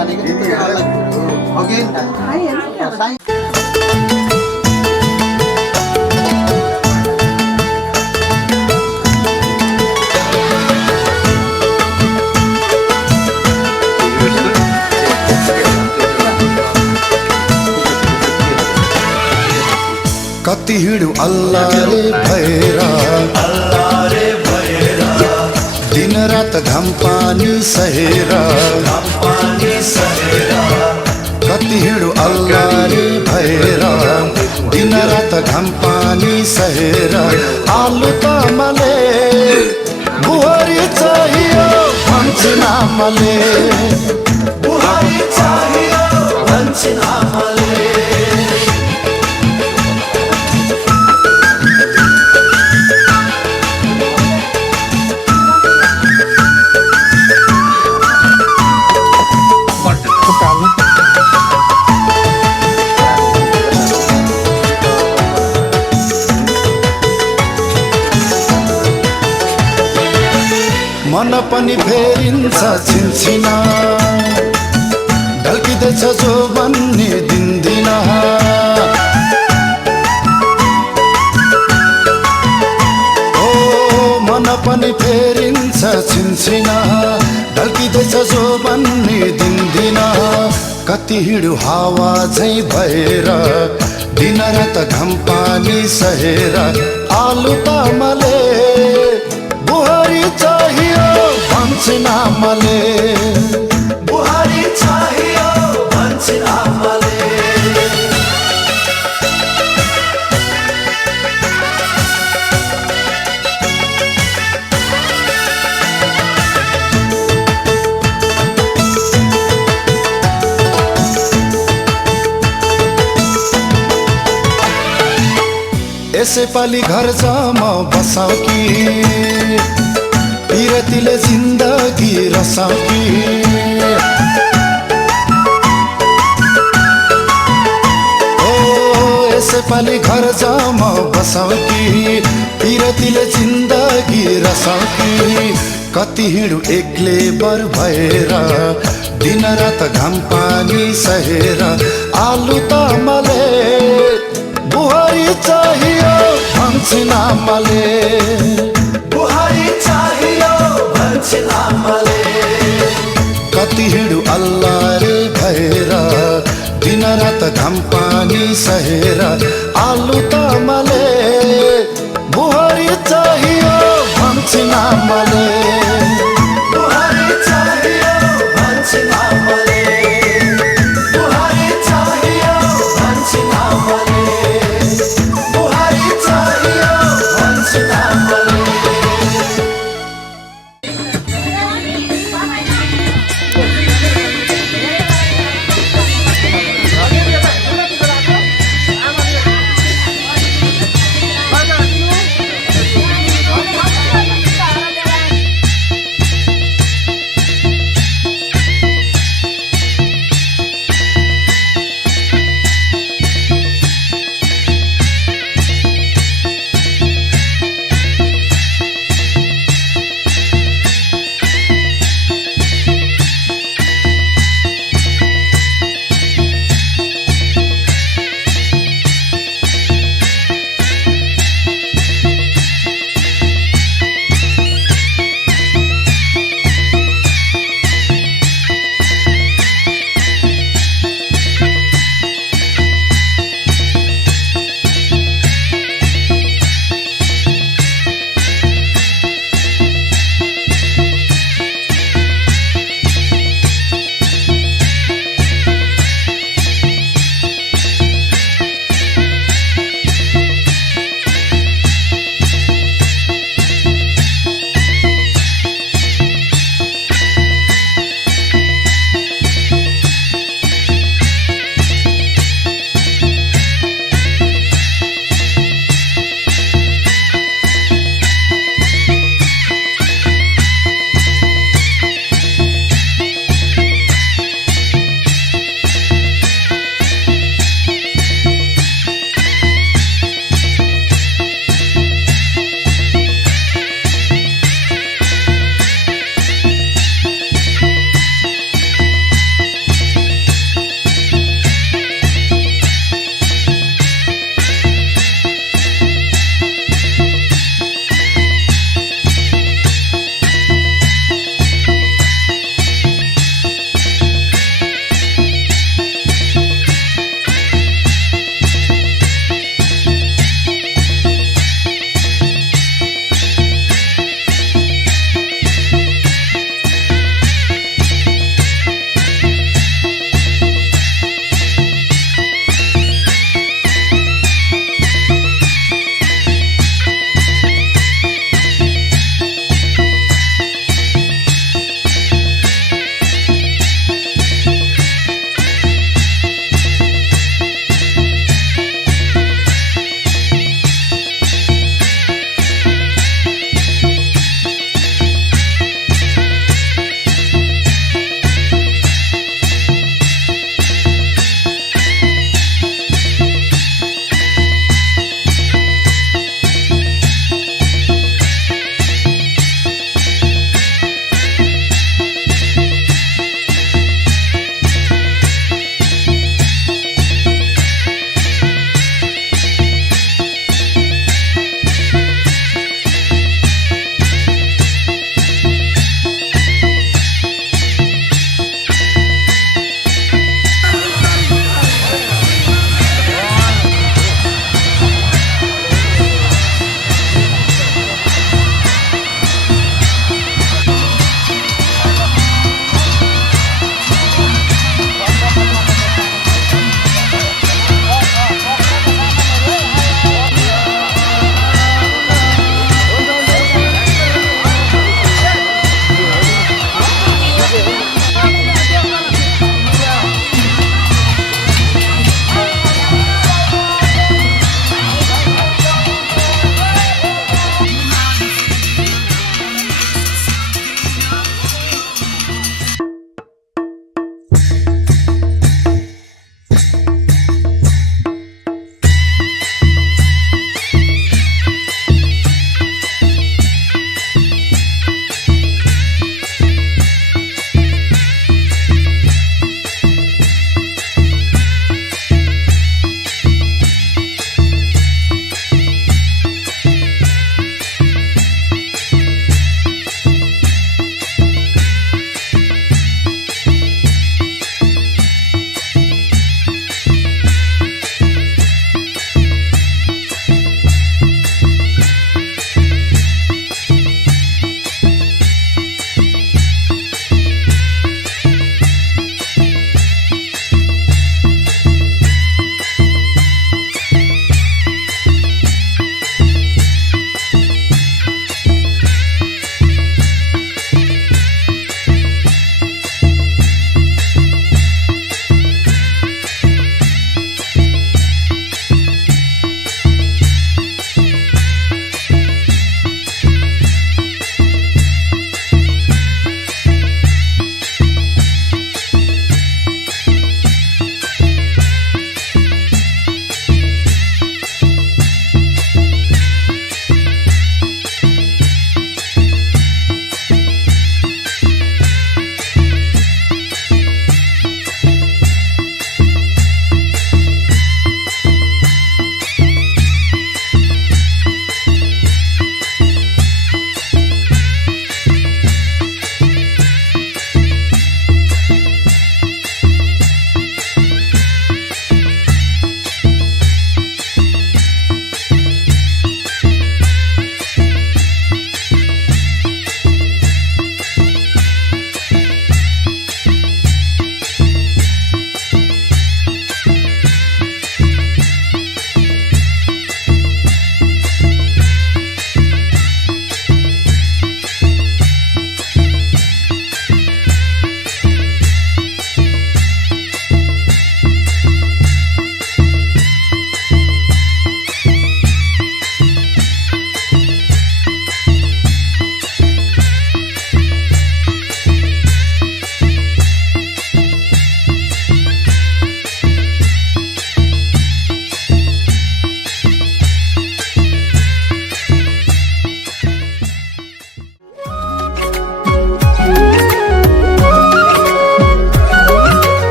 भनेको नि त्यो अलग हो कि साइन्स कति हिँडु अल्लाह रे भैरा दिन रात घाम पानी सहेर कति हिँडु अल्लाह रे भैरा दिन रात घाम पानी सहेर आलु तामाले बुहारी चाहियो भन्छन् आमाले बुहारी चाहियो भन्छन् आमाले मन पनि फेरिन्छ छिनछिना ढल्किँदैछ जो भन्ने दिनदिन ओ मन पनि फेरिन्छ छिनछिना ढल्किँदैछ जो भन्ने दिनदिन कति हिँडु हावा झैँ भएर दिन रात घाम पानी सहेर आलु तामाले बुहारी चाहियो भन्छन् आमाले बुहारी चाहियो भन्छन् आमाले यसै पालि घर जाम बसाउ कि पिरतीले जिन्दगी रसाउ कि ओ यसै पालि घर जाम बसाउ कि पिरतीले जिन्दगी रसाउ कि कति हिँडु एक्लै बर भएर दिन रात घाम पानी सहेर आलु तामाले बुहारी चाहियो भन्छन् आमाले बुहारी चाहियो भन्छन् आमाले कति हिँडु अल्लाह रे भएर दिन रात घाम पानी सहेर आलु तामाले बुहारी चाहियो भन्छन् आमाले बुहारी चाहियो भन्छन् आमाले बुहारी चाहियो भन्छन् आमाले बुहारी चाहियो भन्छन् आमाले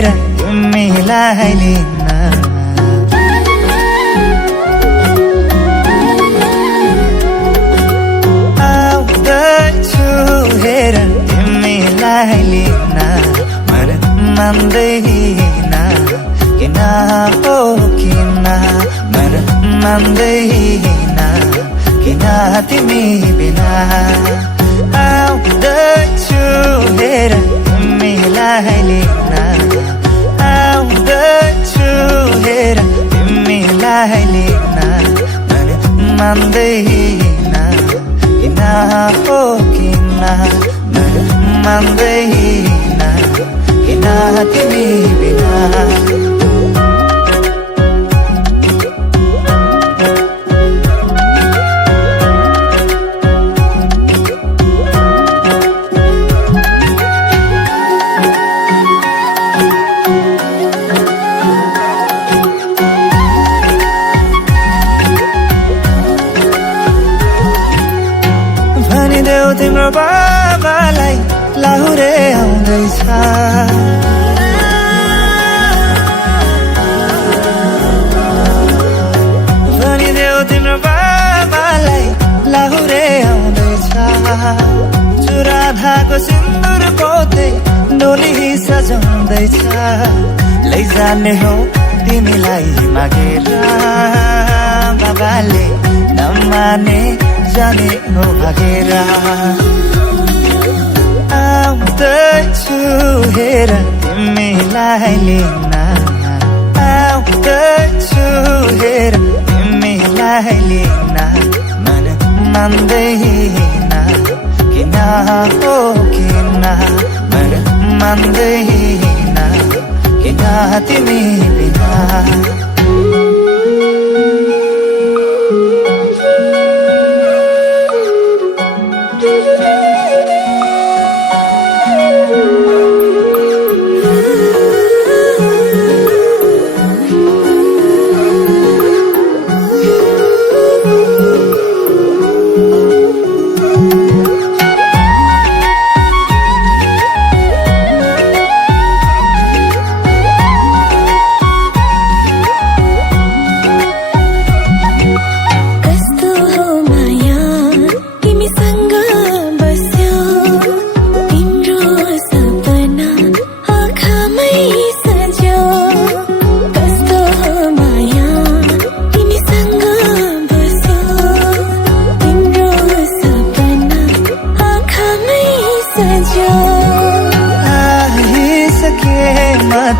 छुहेर तिमीलाई लिन आउँदैछु हेर तिमीलाई लिन मन मान्दैन किन हो किन मन मान्दैन किन तिमी बिना आउँदैछु हेर तिमीलाई लिन आउँदैछु हेर तिमीलाई लिन मन मान्दैन किन हो किन मन मान्दैन किन तिमी बिना भनिदेऊ तिम्रो बाबालाई लाहुरे आउँदैछ भनिदेऊ तिम्रो बाबालाई लाहुरे आउँदैछ चुरा धाको सिन्दुर पोते डोली सजाउँदैछ लैजाने हो तिमीलाई मागेर बाबाले नमाने जाने हो भागेर आउँदैछु हेर तिमीलाई लिन आउँदैछु हेर तिमीलाई लिन मन मान्दैन किन हो किन मन मान्दैन किन तिमी बिना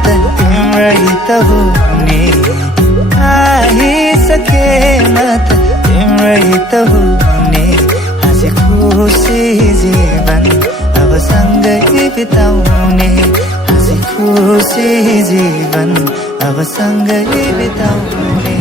तिम्रै त हुने आइसके म त तिम्रै त हुने हाँसी खुसी जीवन अब सँगै बिताउने हाँसी खुसी जीवन अब सँगै बिताउने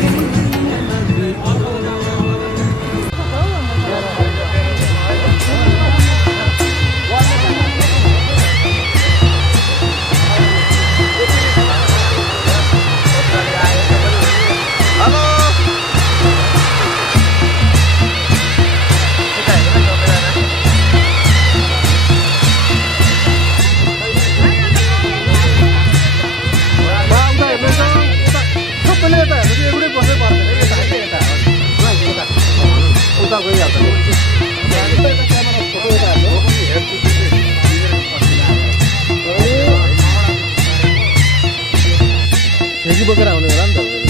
बोकेर आउने होला नि त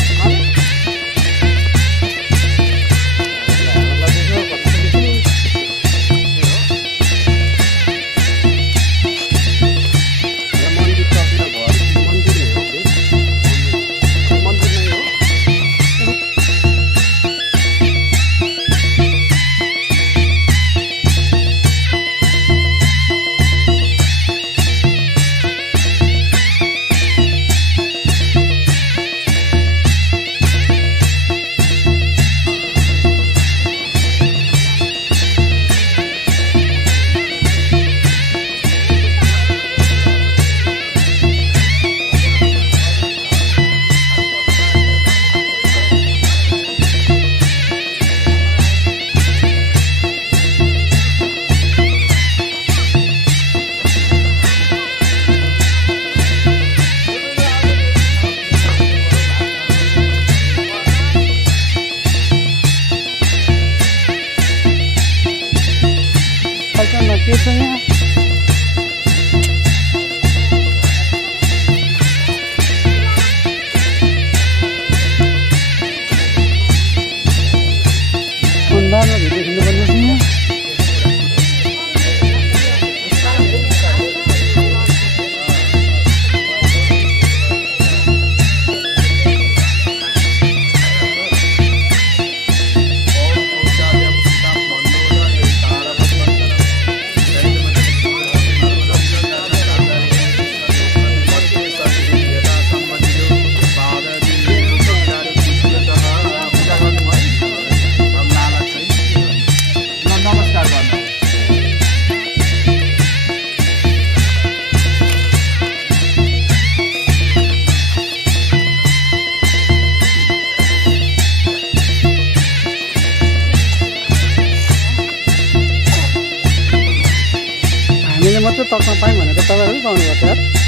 यस्तो तक्न पाएँ भनेर तपाईँहरू पनि पाउनुभएको थियो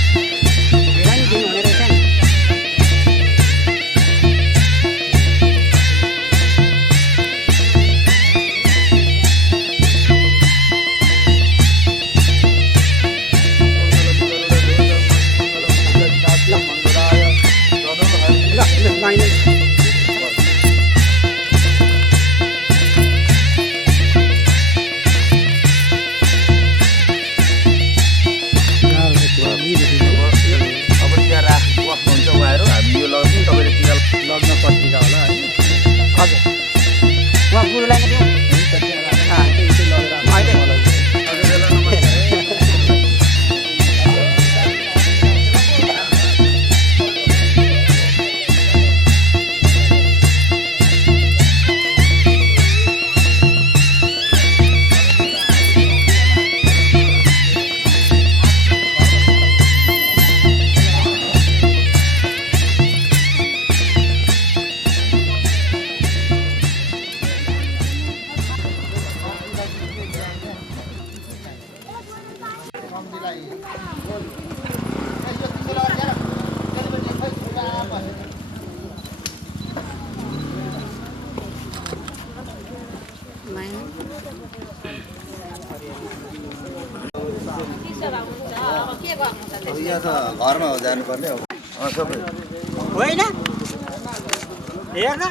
लग्न पत्रिका होला है हजुर उहाँ गुरुलाई दिउँ यहाँ त घरमा हो जानुपर्ने हो सबै होइन हेर्न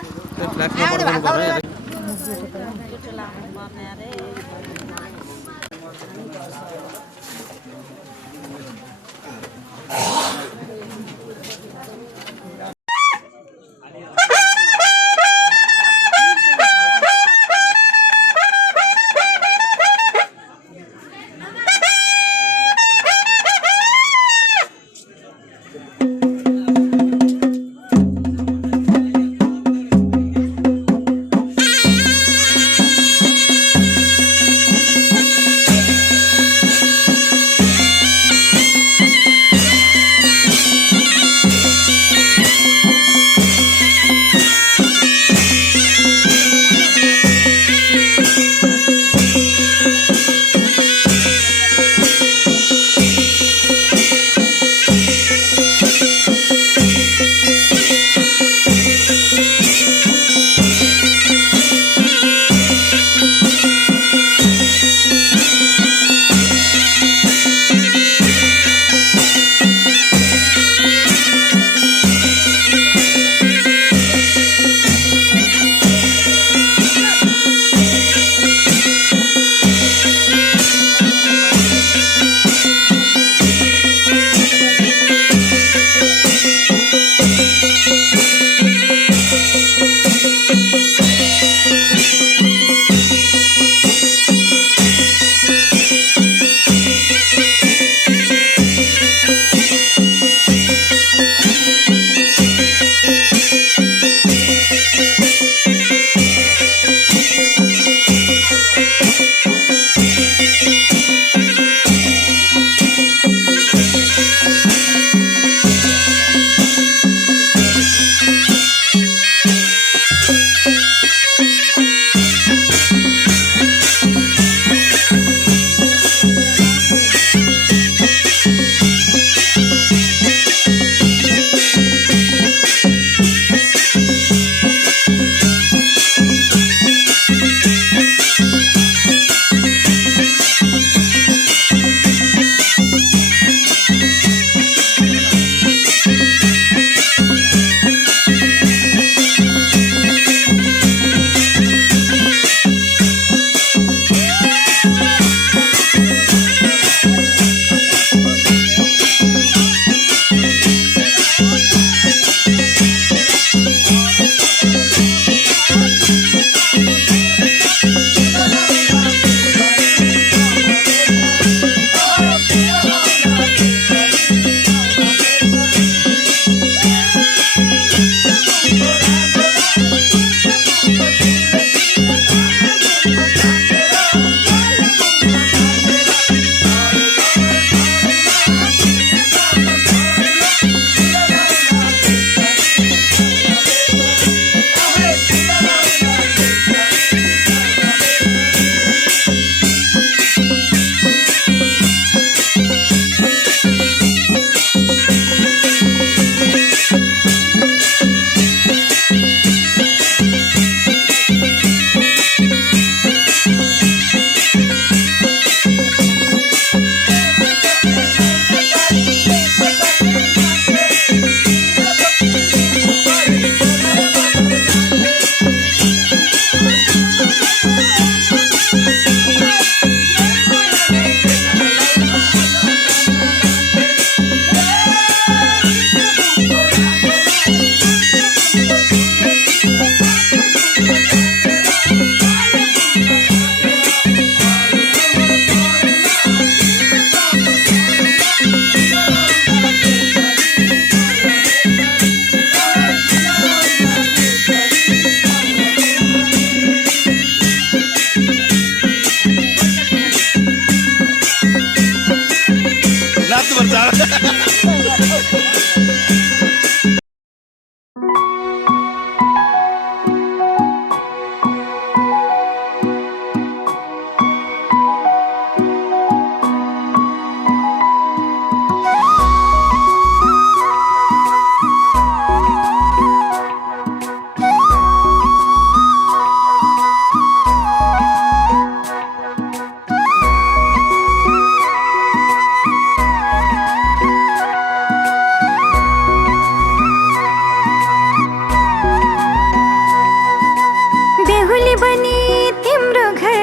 बेहुली बनी तिम्रो घर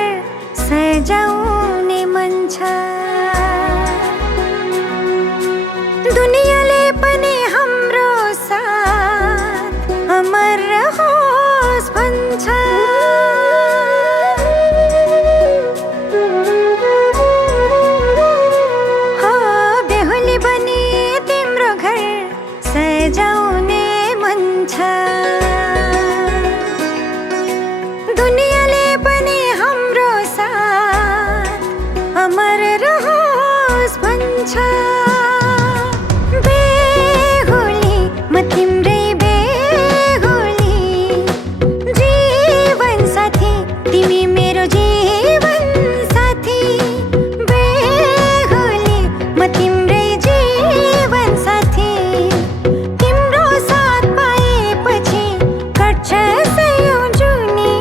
सजाउने मन छ दुनियाँले पनि हाम्रो साथ अमर रहोस् भन्छ हो बेहुली बनी तिम्रो घर सजाउने मन छ दुनियाँले पनि हाम्रो साथ अमर रहोस् भन्छ बेहुली म तिम्रै बेहुली जीवन साथी तिमी मेरो जीवन साथी बेहुली म तिम्रै जीवन साथी तिम्रो साथ पाएपछि कट्छ सयौं जुनी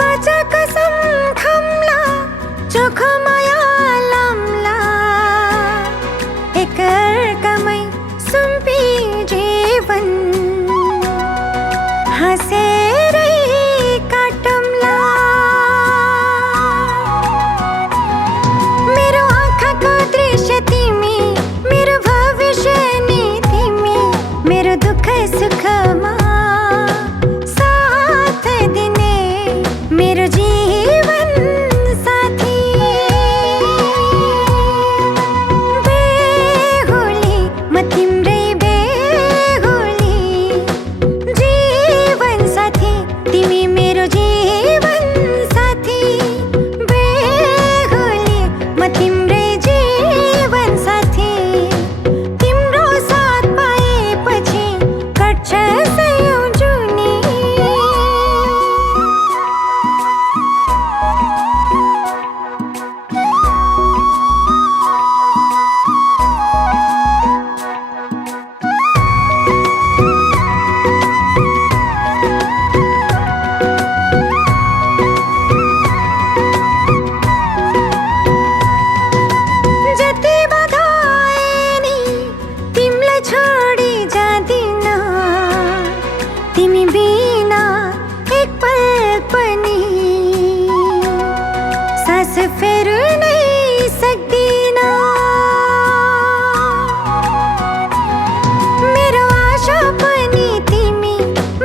बाचा कसम खाम्ला चोखो माया लाम्ला एकअर्कामै सुम्पी जीवन हाँसेरै काटौँला मेरो आँखाको दृश्य तिमी मेरो भविष्य नि तिमी मेरो दुःख सुखमा साथ दिने मेरो जीवन साथी बेहुली म तिम्रै बेहुली जीवन साथी तिमी मेरो जीवन साथी बेहुली म तिम्रै जीवन साथी तिम्रो साथ पाएपछि कट्छ सयौं जुनी जति बाधा आए नि तिमीलाई छोडी जाँदिन तिमी बिना एक पल पनि सास फेर्नै सक्दिन मेरो आशा पनि तिमी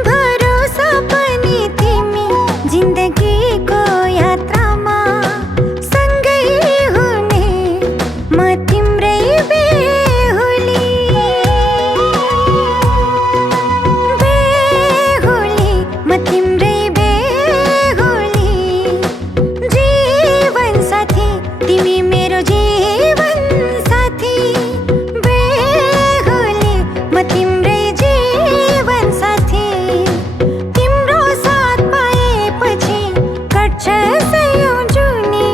भरोसा पनि तिमी जिन्दगीको यात्रामा सँगै हुने म तिम्रै बेहुली बेहुली म तिम्रै बेहुली जीवन साथी तिमी मेरो जीवन साथी बेहुली म तिम्रै जीवन साथी तिम्रो साथ पाएपछि कट्छ सयौं जुनी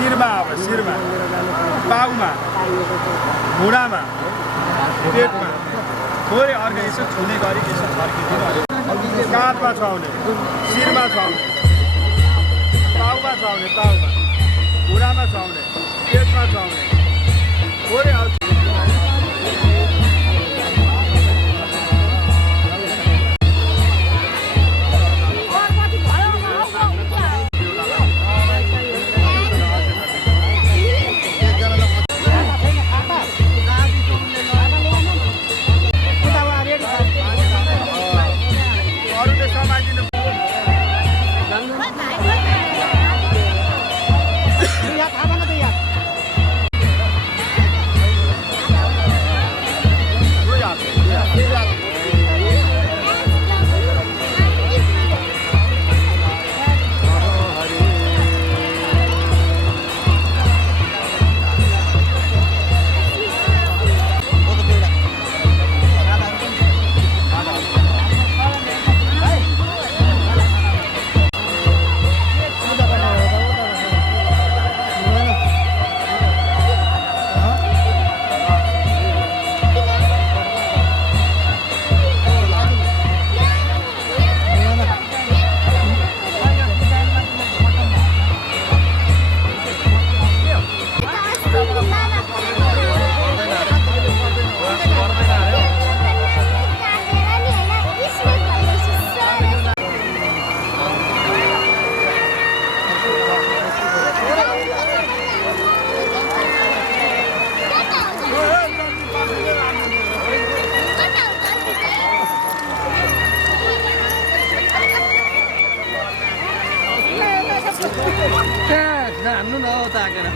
शिरमा अब शिरमा बाउमा घुँडामा पेटमा थोरै अर्को यसो छुने गरी यसो छर्किदिनु काँधमा छाउने शिरमा छाउने बाउमा छाउने बाउमा घुँडामा छाउने पेटमा छाउने थोरै हान्नु न ताकेर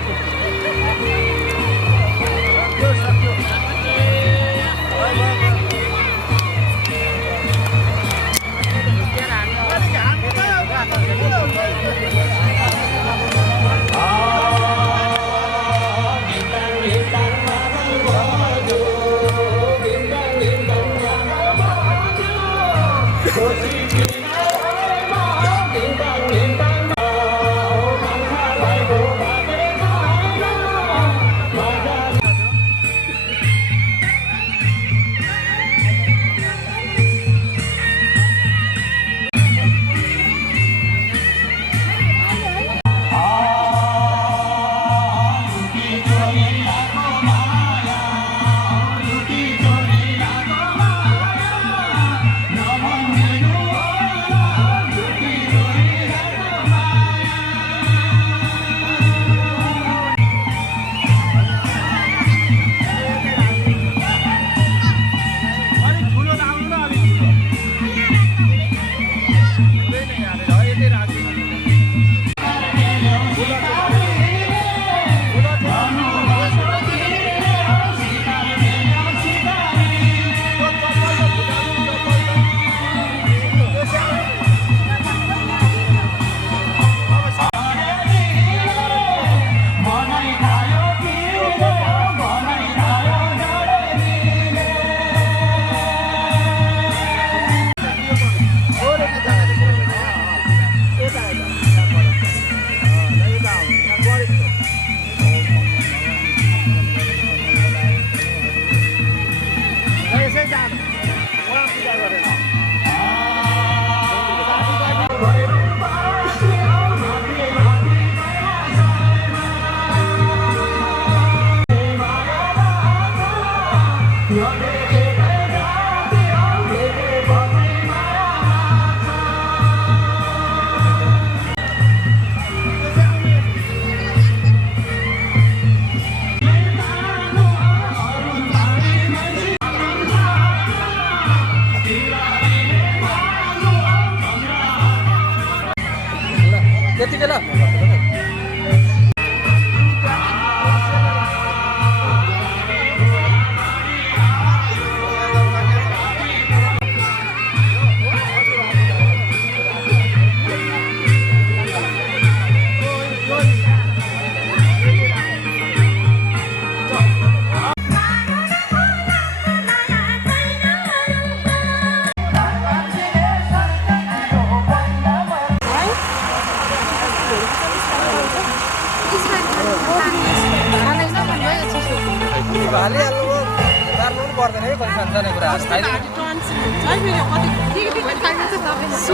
त्यति बेला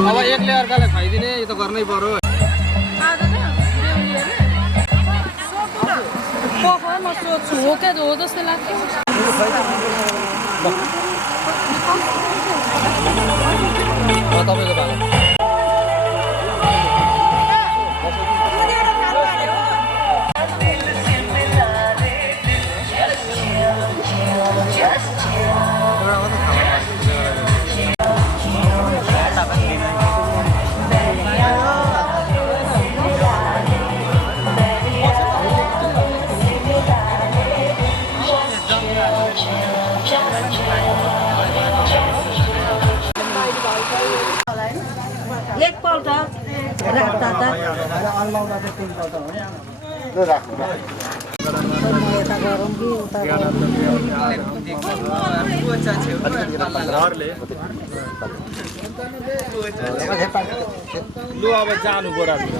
अब एकले अर्कालाई खाइदिने यो त गर्नै पर्यो म सोध्छु हो क्या हो जस्तो लाग्छ तपाईँको भाइ एकपल्ट राख्दा त यता गरौँ कि उता लु अब जानु गोरातिर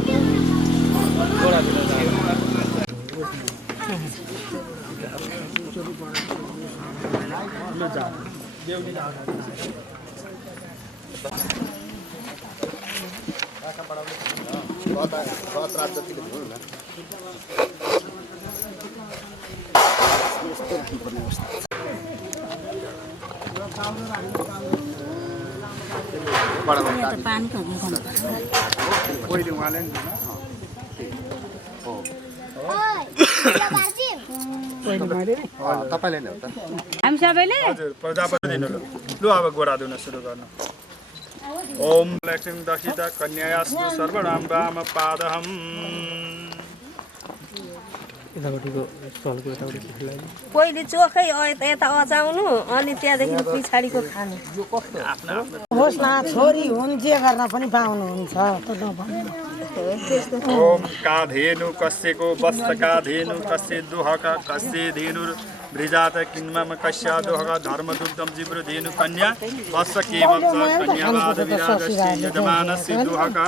लु जानु देउनी पहिले उहाँले तपाईँले नि हो त हामी सबैले हजुर प्रजापति दिनु लु अब गोरा धुन सुरु गर्नु ओम लक्ष्मी दक्षिता कन्यायास्तु सर्वराम राम पादहम पहिले चोखै यता अचाउनु अनि त्यहाँदेखि पछाडिको खानु होस् न छोरी हुन् जे गर्न पनि पाउनुहुन्छ ओम काधेनु कस्यको वस्तका धेनु कस्य दुहका कस्य धेनु ब्रिजात किन्मम कस्या दुहका धर्मदुग्धम जिब्र धेनु कन्या वत्स केवल कन्यावाद विराजस्य यजमानस्य दुहका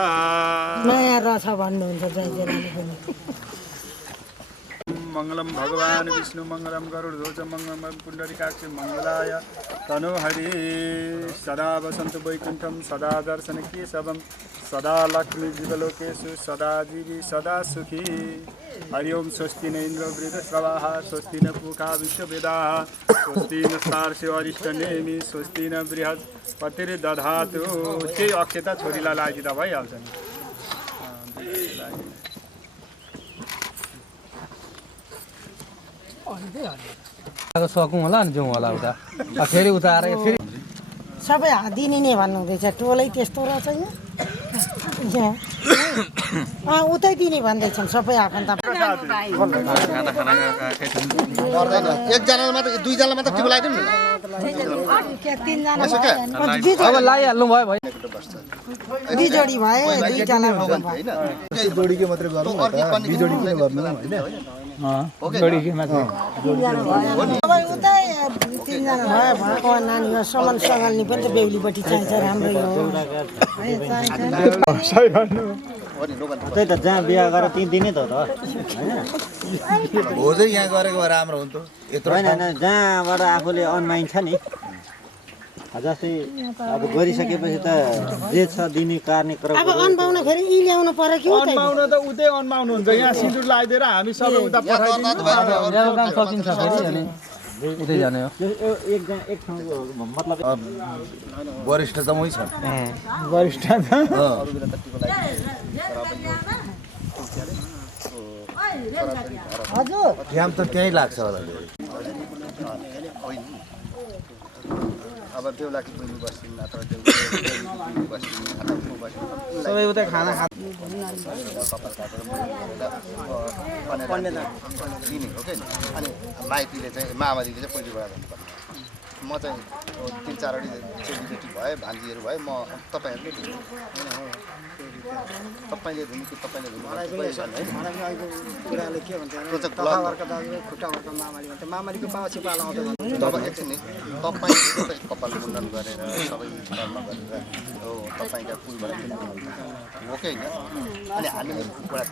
नयाँ रहेछ भन्नुहुन्छ जय जयरामले पनि मंगलम भगवान विष्णु मंगलम गरुड़ध्वज मंगलम पुंडरीकाक्ष मंगलाय तनो हरि सदा वसंत वैकुंठम सदा दर्शन केशवम सदा लक्ष्मी जीवलोकेशु सदा जीवी सदा सुखी हरि ओम स्वस्ति न इंद्र वृद्धश्रवाः स्वस्ति न पूषा विश्ववेदाः स्वस्ति न स्तार्क्ष्यो अरिष्टनेमि स्वस्ति न बृहस्पतिर्दधातु त्यही अक्षता छोरीलाई लागिदिँदा भइहाल्छ नि सकौँ होला नि जाउँ होला उता फेरि उता आएर फेरि सबै दिने नै भन्नुहुँदैछ टोलै त्यस्तो रहेछ यहाँ उतै दिने भन्दैछन् सबै आफन्त एकजनालाई मात्र दुईजनालाई मात्र टिको लगाइदिउँ न अब लगाइहाल्नु भयो दुई जोडी भए दुईजना जोडीकै मात्रै गरौँ बिजोडी किन गर्नु सबै उतै तिनजना भयो भएको नानी सामान सघाल्ने पनि त बेहुलीपट्टि चाहिन्छ राम्रै हो त्यही त जहाँ बिहा गरेर 3 दिनै त हो त हो चाहिँ यहाँ गरेको भए राम्रो हुन्थ्यो यत्रो होइन जहाँबाट आफूले अन्माइन्छ नि जस्तै अब गरिसकेपछि त जे छ दिने कार्ने क्रम अब अनपाउन फेरि यी ल्याउनु पर्यो कि उतै अनमाउन त उतै अनमाउनु हुन्छ यहाँ सिन्दुर लगाइदिएर हामी सबै उता पठाइदिनु काम सकिन्छ फेरि अनि उतै जाने हो एक ठाउँको मतलब वरिष्ठ त मै छ वरिष्ठ क्याम त त्यहीँ लाग्छ होला अब बेहुलाकी बहिनी बस्छिन् अथवा बस्छिन् सबै उतै खाना खा दिने हो कि अनि माइतीले चाहिँ मामरीले चाहिँ पहिलेबाट भन्नुपर्छ म चाहिँ 3-4 वटी चेलीबेटी भए भान्जीहरू भए म तपाईँहरूले दिनु तपाईँले दिनु कि तपाईँले दिनु कुराले के भन्छ खुट्टावर्का दाजु खुट्टावर्का मामाली भन्छ मामालीको पावा छिपा लाउँदै तब एकछिन नि तपाईँ कपाल मुण्डन गरेर सबै कर्म गरेर हो तपाईँका कुलबाट हो कि होइन अनि हामीले कुरा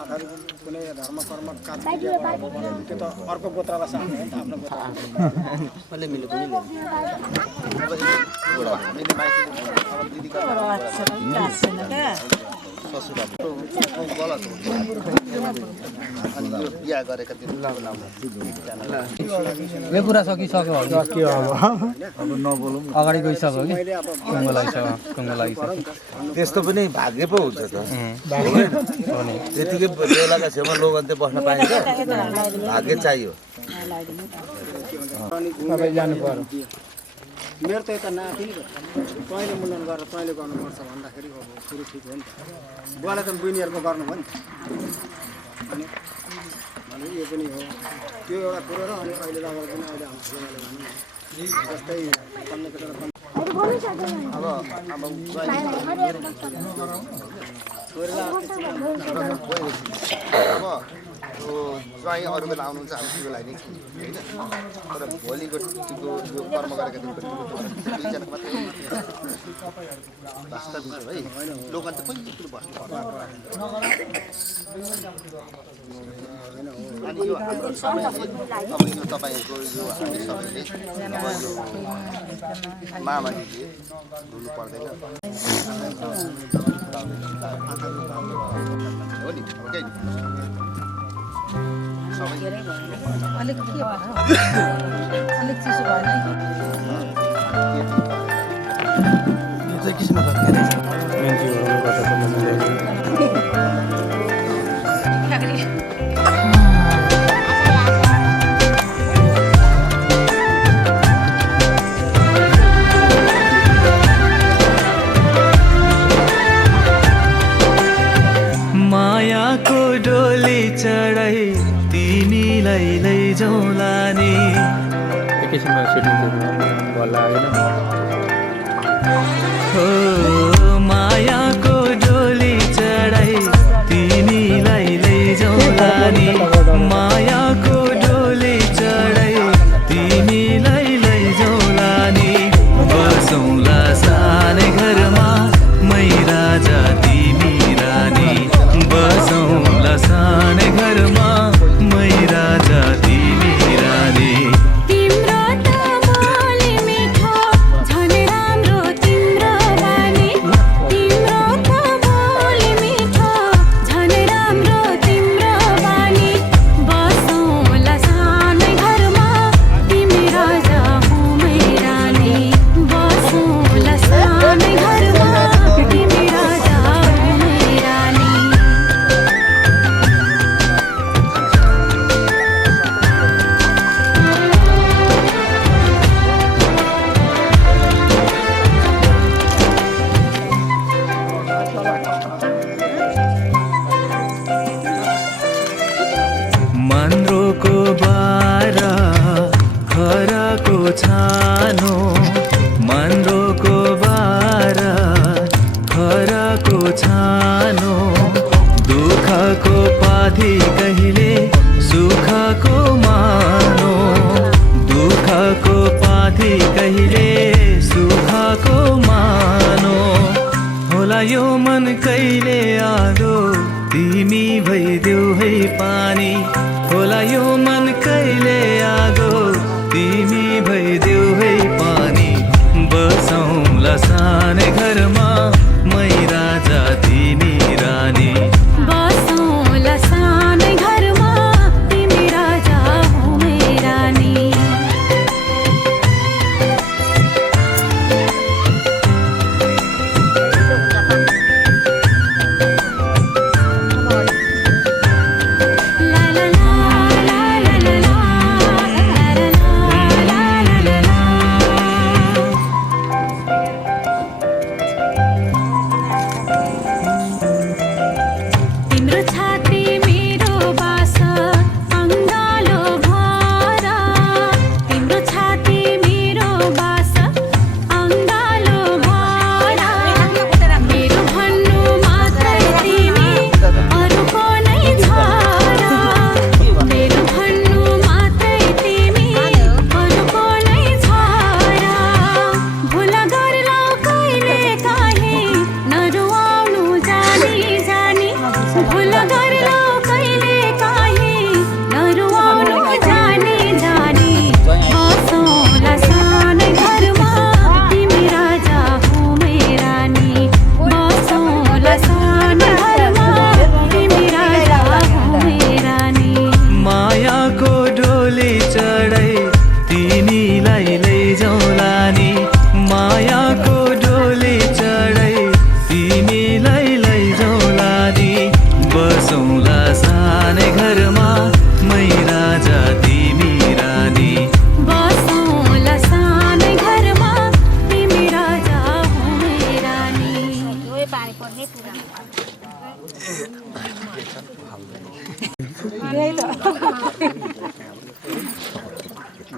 अथवा कुनै धर्म कर्म काज त्यो त अर्को गोत्रलाई सार्ने हो नि त आफ्नो गोत्र गलत हो अनि यो बिहा गरेका दिन यो कुरा सकिसक्यो अब नबोलौँ अगाडि गइसक्यो कि टुङ्गो लागिसक्यो त्यस्तो पनि भाग्य पो हुन्छ त त्यतिकै बेलाका छेउमा लोगन्ते बस्न पाइन्छ भाग्य चाहियो जानु पर्यो मेरो त यता नाति नि तैँले मुण्डन गरेर तैँले गर्नुपर्छ भन्दाखेरि अब कुरो ठिक हो नि त बुवाले त बहिनीहरूको गर्नु हो नि अनि यो पनि हो त्यो एउटा कुरो र अनि अहिले लगाएर पनि अहिले हाम्रो बुवाले भन्नु जस्तै कन्ने केटा ज्वाइँ अरू बेला आउनुहुन्छ हामी त्यो बेला होइन तर भोलिको त्यो कर्म गरेका दिन पनि दुईजनाको मात्रै वास्तविक है लोकन त कहिले कुरो बस्नु अनि यो हाम्रो समयले अब यो तपाईँहरूको यो हामी सबैले अब यो मामाले रुनु पर्दैन हो नि ओके अलिक के भयो अलिक चिसो भएन यो चाहिँ किसिमको मायाको डोली चढाई तिमीलाई लैजाउँ लाने एकैछिनमा सेटिङ भल्ला होइन हो मायाको डोली चढाई तिमीलाई लैजाउँ लाने मायाको डोली चढाई तिमीलाई लैजाउँ लाने बसौँला सानै घरमा मै राजा तिमी रानी बसौँला सानै घरमा मै राजा तिमी रानी तिम्रो त बोली मिठो झन् राम्रो तिम्रो बानी तिम्रो त बोली मिठो झन् राम्रो तिम्रो बानी बसौँला सानै घरमा तिमी राजा हो मै रानी बसौँला सानै घरमा तिमी राजा हो मै रानी मन्द्रोको बारा खराको छानो मन्द्रोको बारा खराको छानो दुःखको पाथी कहिले सुखको मानो दुःखको पाथी कहिले सुखको मानो होला यो मन कहिले आगो तिमी भइदेऊ है पानी होला यो मन कहिले आगो तिमी भइदेऊ है पानी बसौँला सानै घरमा मै राजा तिमी रानी बसौँला सानै घरमा तिमी राजा हो मै रानी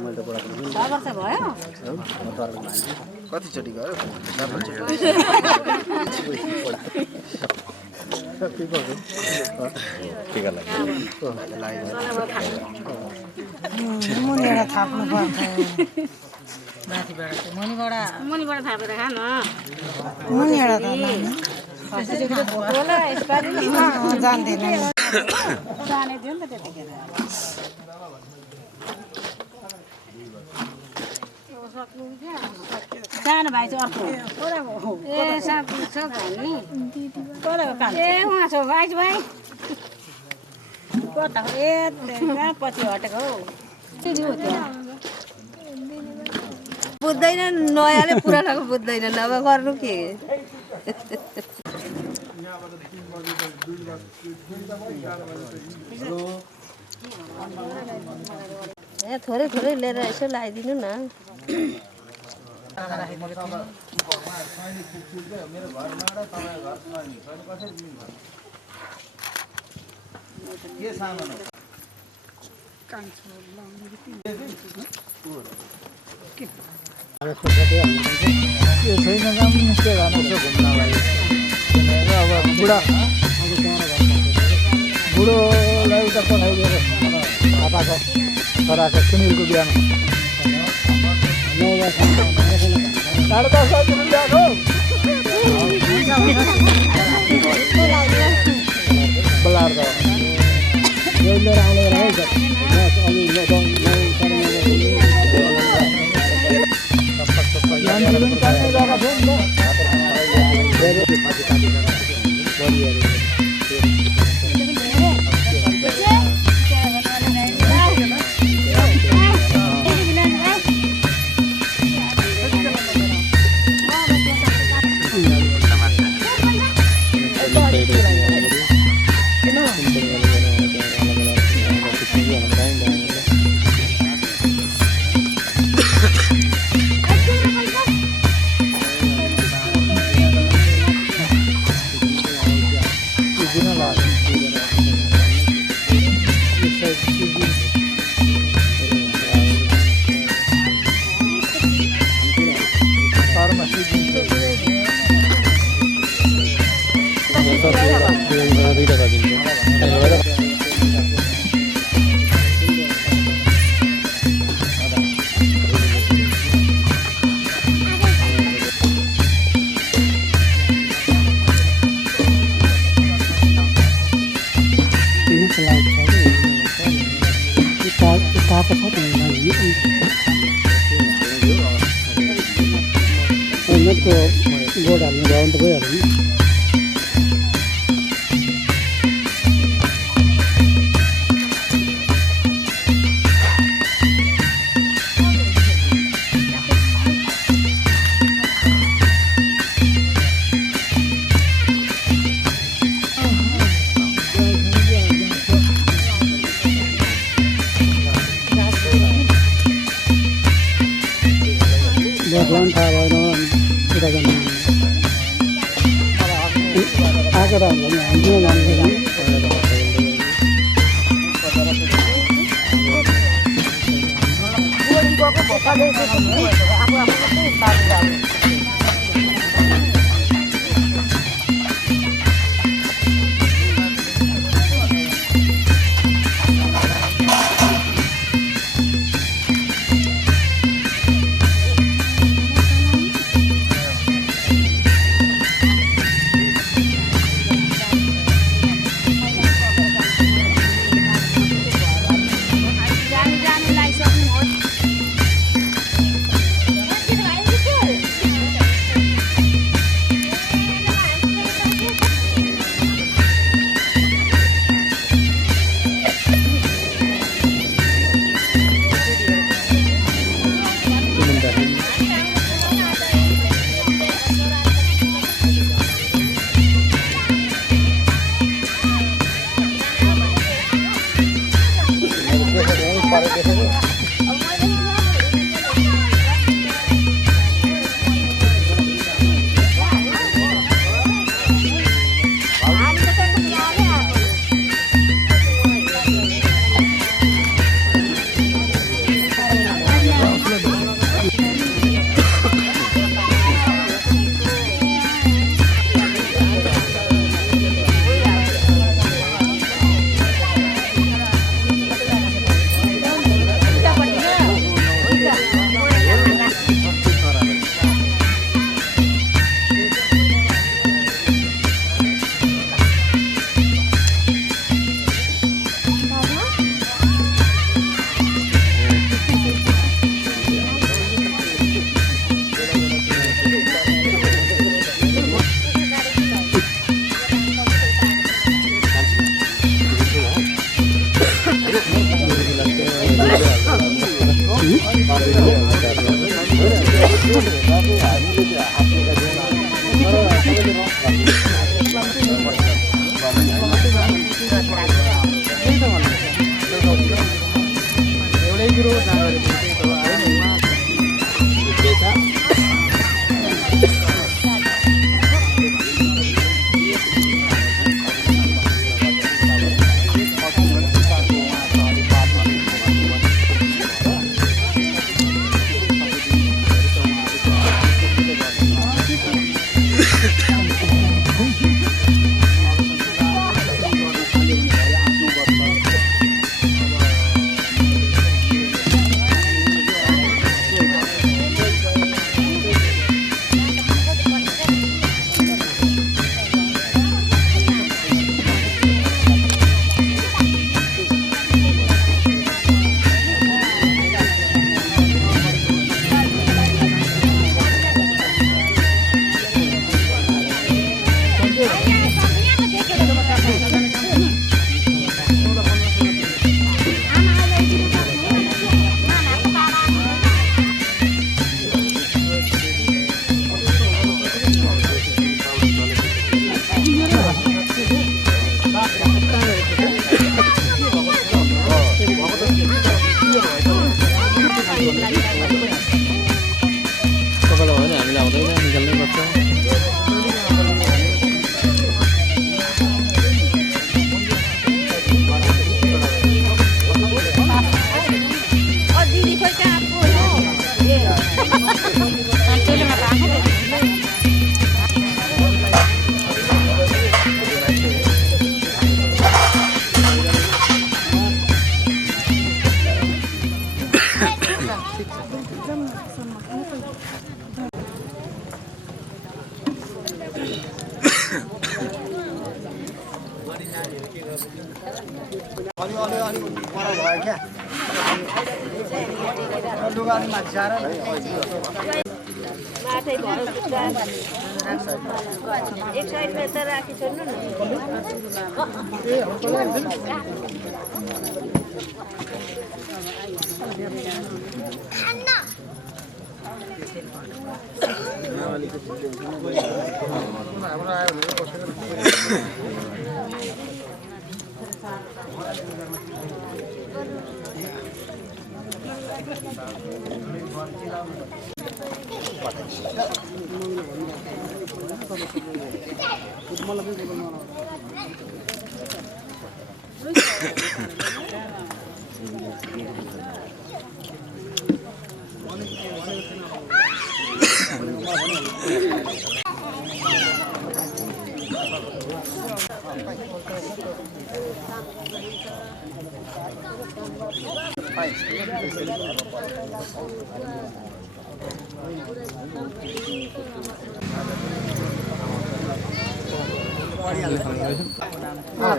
मैले त पढाएको 6 वर्ष भयो कतिचोटि गयो मुनिबाट थाप्नु पर्छ मुनिबाट थापेर खा न मुनिबाट होला यसपालि जान्दैन जाने थियो नि त त्यतिखेर सानो भाइ चाहिँ अर्को ए साप छ नि ए उहाँ छ भाइ भाइ कता हो ए कहाँ पछि हटेको हौ बुझ्दैन नयाँले पुरानोको बुझ्दैन नभए गर्नु के ए थोरै थोरै लिएर यसो लगाइदिनु न बुढोलाई उता पठाइदिएर आपाको छोराको सुनिलको बिहामा बोर्ड हाल्नु भयो भने त भइहाल्यो नि बसलाई थाहा भएन उता जानु आएको त हाम्रो जानु माथै भयो एक साइडमा त राखी छोड्नु न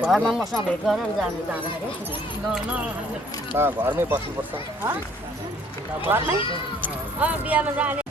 घरमा मसँग भेट गरेर जानु जाँदाखेरि घरमै बस्नुपर्छ घरमै बिहामा जाने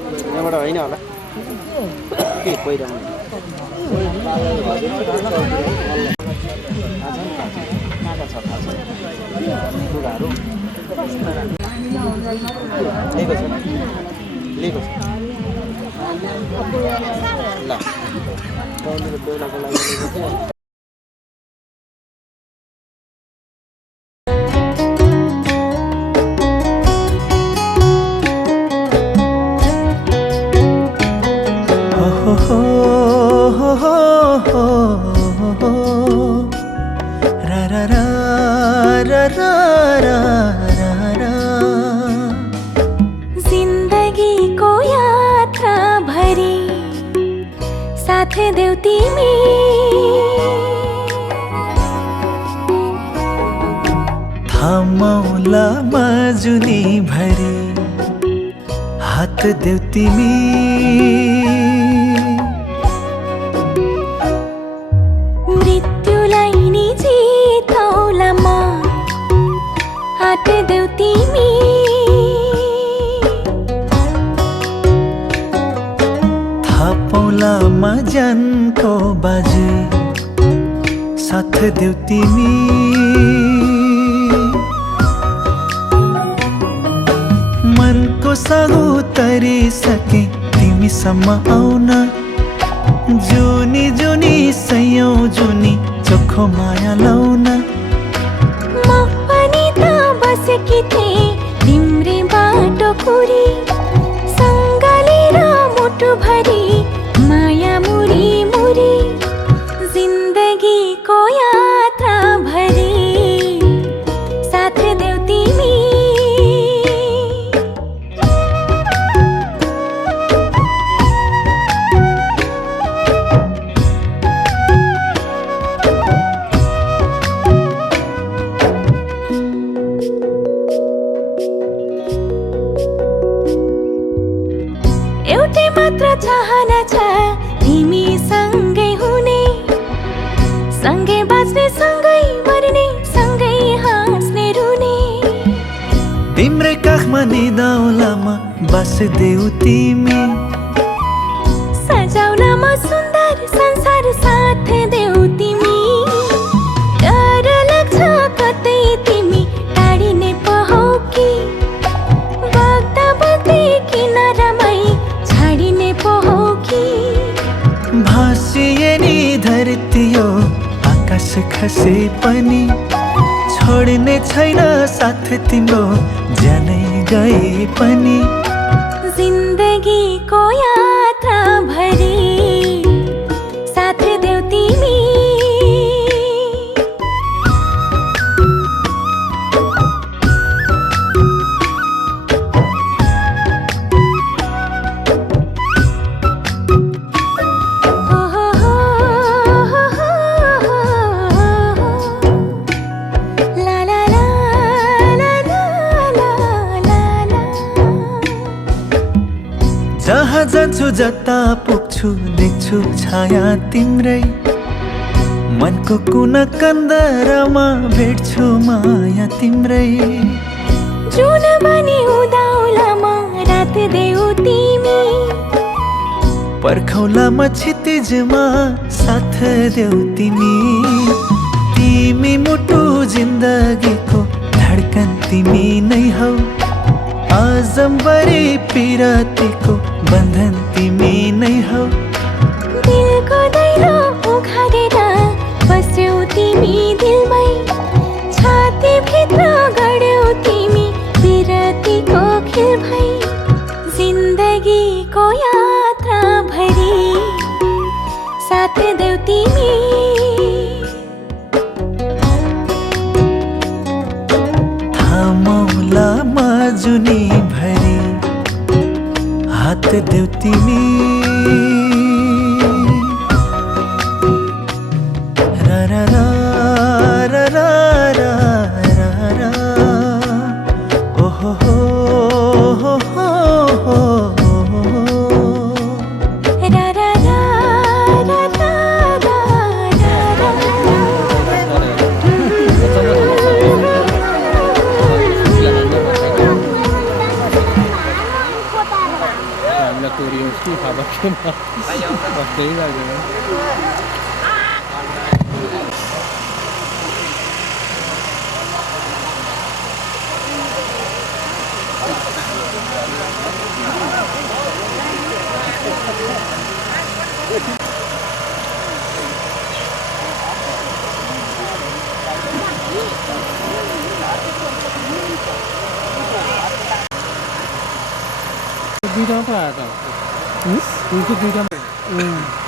यहाँबाट होइन होला के पहिरो लिएको छ ल बेहुलाको लागि जिन्दगी को यात्रा भरी साथ देऊ तिमी थामौला मजुनी भरी हात देऊ तिमी मृत्युलाई नि जितौला म हात देऊ तिमी थापौला मजनको बाजे साथ देऊ तिमी मनको सागो तरिसके तिमीसम्म आउन जुनी जुनी सयौं जुनी चोखो माया लाउन म पनि त बसेकी थिएँ तिम्रै बाटो कुरी सँगले र मुटु भरी माया मुरी मुरी जिन्दगीको यात्रा भरी साथ देऊ तिमी एउटै मात्र चाहना छ तिमी सँगै हुने सँगै बाँच्ने सँगै मर्ने सँगै हाँस्ने रुने तिम्रै काखमा निदाउलामा बस्देऊ तिमी सजाउनमा सुन्दर संसार साथ देऊ तिमी डर लाग्छ कतै तिमी टाढिने पो हौ कि बग्दा बग्दै किनारामै छाडिने पो हौ कि भासिए नि धरती हो आकाश खसे पनि छोड्ने छैन साथ तिम्रो जानै गए पनि जिन्दगीको यात्रा भरी साथ देऊ तिमी ला ला ला ला ला ला ला जहाँ जान्छु जता पुग्छु देख्छु छाया तिम्रै मनको कुना कन्दरमा भेट्छु माया तिम्रै जुन बनी उदाउलामा रात देऊ तिमी पर्खौलामा क्षितिजमा साथ देऊ तिमी तिमी मुटु जिन्दगीको धड्कन तिमी नै हौ आजम्बरी पिरातीको बन्धन तिमी नै हौ दिलको दैलो उखालेर बस्यौ तिमी दिलमै छातीभित्र गढ्यौ तिमी पिरतीको खेल भई जिन्दगीको यात्रा भरी साथ देऊ तिमी थामौला मजुनी भरी हात देऊ तिमी रा रा रा रा रा रा रा रा ओ हो हो हो हो रा रा रा रा रा रा रा हामीलाई तोरियोस् कि खाबा केमा बस्दै लाग्दैन दुईटा पो आयो त उनको दुईटा नयाँ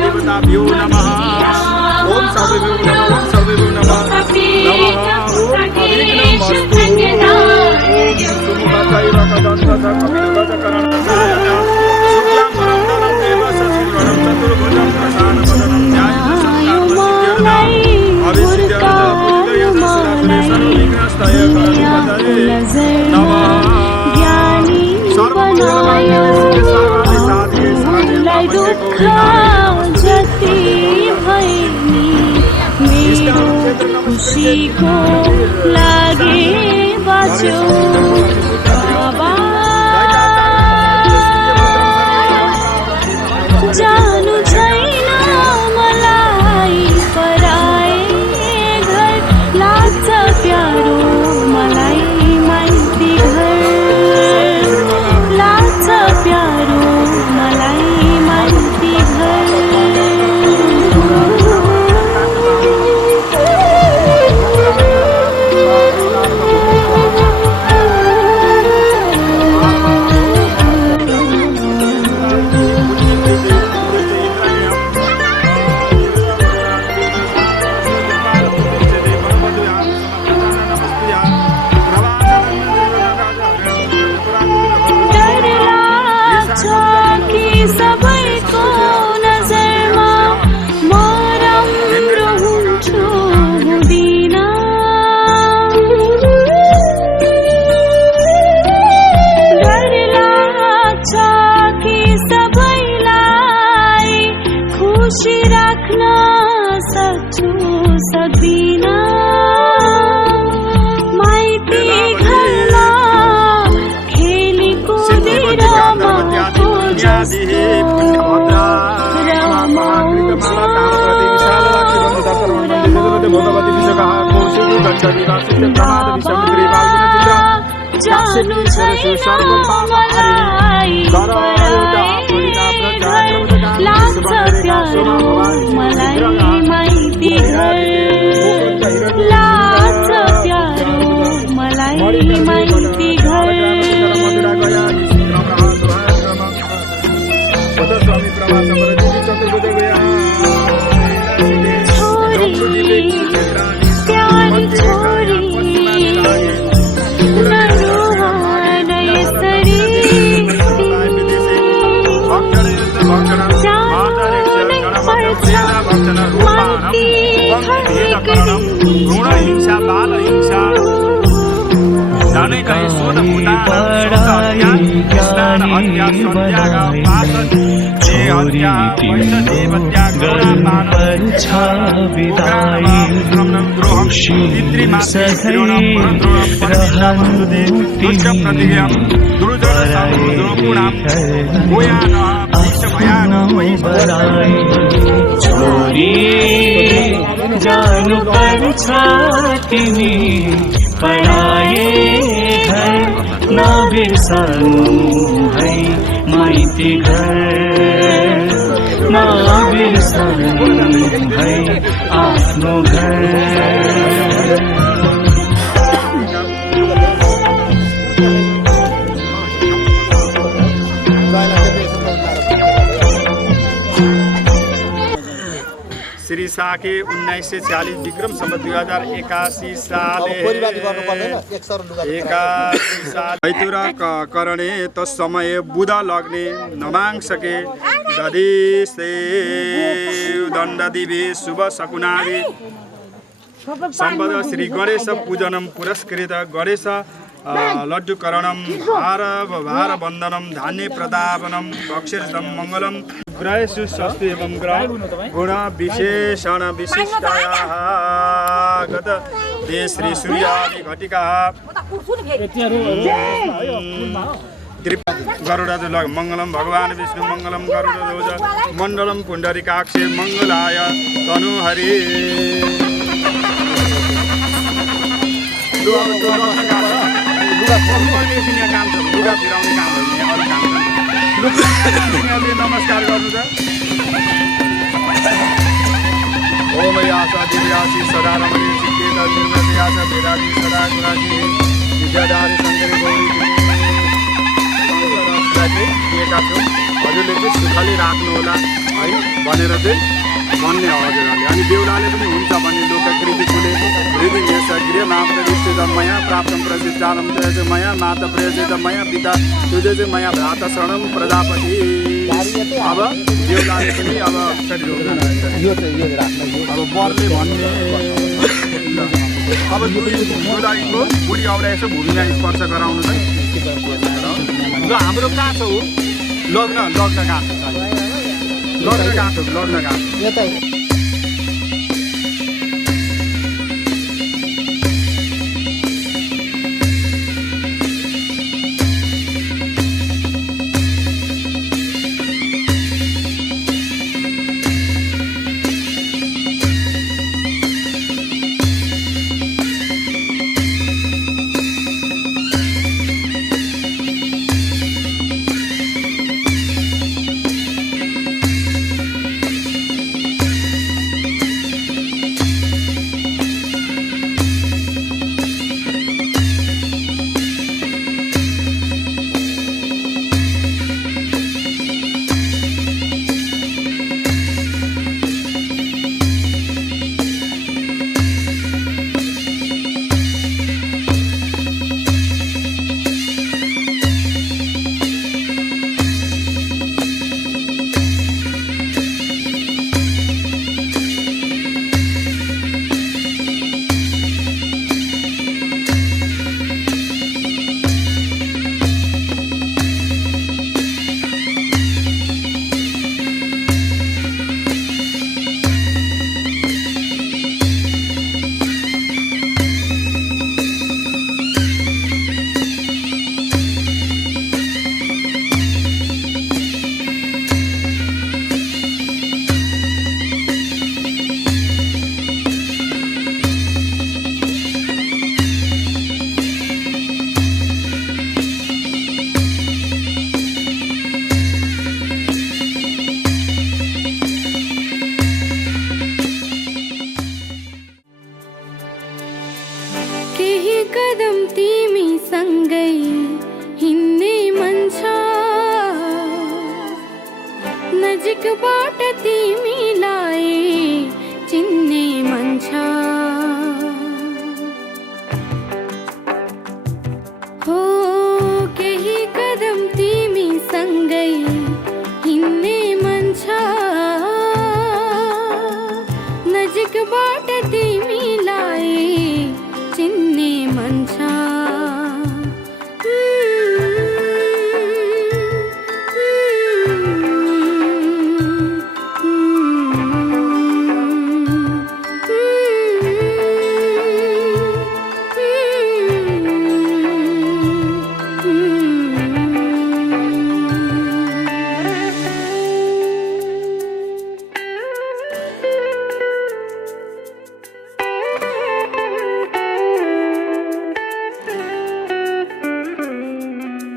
देवताभ्यो नमः ओम सर्वेभ्यो नमः ओम सर्वेभ्यो नमः नमः ओम अभिघ्नमस्तु ओम सुमुखदैव कदन्तच कपिलगजकरणचाय शुक्लाम्बरं धरं देवस्य श्रीवरं चतुर्भुजं प्रसादवदनं ध्यायेत् अभिसिद्ध्यर्थं पूजयेत् सुरासुरे सर्वविघ्नस्तय करणपतये नमः सर्वमङ्गलमाङ्गल्ये शिवे सर्वार्थे साधिके शरण्ये त्र्यम्बके जति भैनी मेरो खुसीको लागे बाँच्यो बाबा जानु छैन मलाई पराए घर लाग्छ प्यारो मलाई माइती घर लाग्छ प्यारो मलाई माइती घर निवासित प्रमाद विसमुद्री बालगुण चित्र जानु छैन मलाई एउटा परिदा प्रचार लाग्छ प्यारो मलाई माइती घर लाग्छ प्यारो मलाई माइती घर स्वामी प्रभा समृद्धि चतुर्भुज गया प्यारी छोरी नरुहान यसरी ऋण हिंसा बाल हिंसा जाने गए सोध स्नान हत्या सत्याग पासन जे हत्या वैश देवत्याग द्रोहम पितृमातृ श्रीणम परद्रोहम परिनिष्ठावस्तुते दुष्ट प्रतिज्ञाम दुर्जन समुद्रोपुणाम गोयान विष भयान छोरी जानु पर्छ तिमी पढाए घर नबिर्सनु है माइती घर नबिर्सनु है आफ्नो घर श्री साके 1946 विक्रम सम्वत 2081 साले हैतुर करणे तत्समय बुध लग्ने नमाङ सके दधिसे दण्ड दिवे शुभ सकुनादि सम्पद श्री गणेश पूजनम पुरस्कृत गणेश लड्डुकरणम भार बन्धनम धान्य प्रदापनम भक्ष्यर्थम मङ्गलम ग्रहेषु स्वस्ति एवं ग्रह गुण विशेषण विशिष्टायाः गत ते श्री सूर्यादि घटिका गरुड मङ्गलम भगवान् विष्णु मङ्गलम गरुड ध्वज मण्डलम पुण्डरीकाक्षे मङ्गलाय तनु हरि नमस्कार गर्नु छ ओम यासा दिव्यासी सदा रमणी सिद्धेत निर्मति यासा वेदादि सदा गुणाजी विद्याधारी शङ्करी गौरी दिएका छौँ हजुरले चाहिँ सुखले राख्नु होला है भनेर चाहिँ भन्ने हजुरहरूले अनि बेहुलाले पनि हुन्छ भने लोककृति कुले हृदय यस गृह नामदृष्टि मया प्राप्तं प्रसिद्धानं जय मया माता प्रयोजित मया पिता तुझे चाहिँ मया भ्राता शरणं प्रजापति अब बेहुलाले पनि अब बरले भन्ने अब बुढाको बुढी आउँदा यसो भूमिमा स्पर्श गराउनु चाहिँ ल हाम्रो कहाँ छ ऊ लग्न कहाँ छ लग्न कहाँ कदम तिमी सँगै हिँड्ने मन छ नजिकबाट तिमीलाई चिन्ने मन छ हो केही कदम तिमी सँगै हिँड्ने मन छ नजिकबाट तिमीलाई चिन्ने मन छ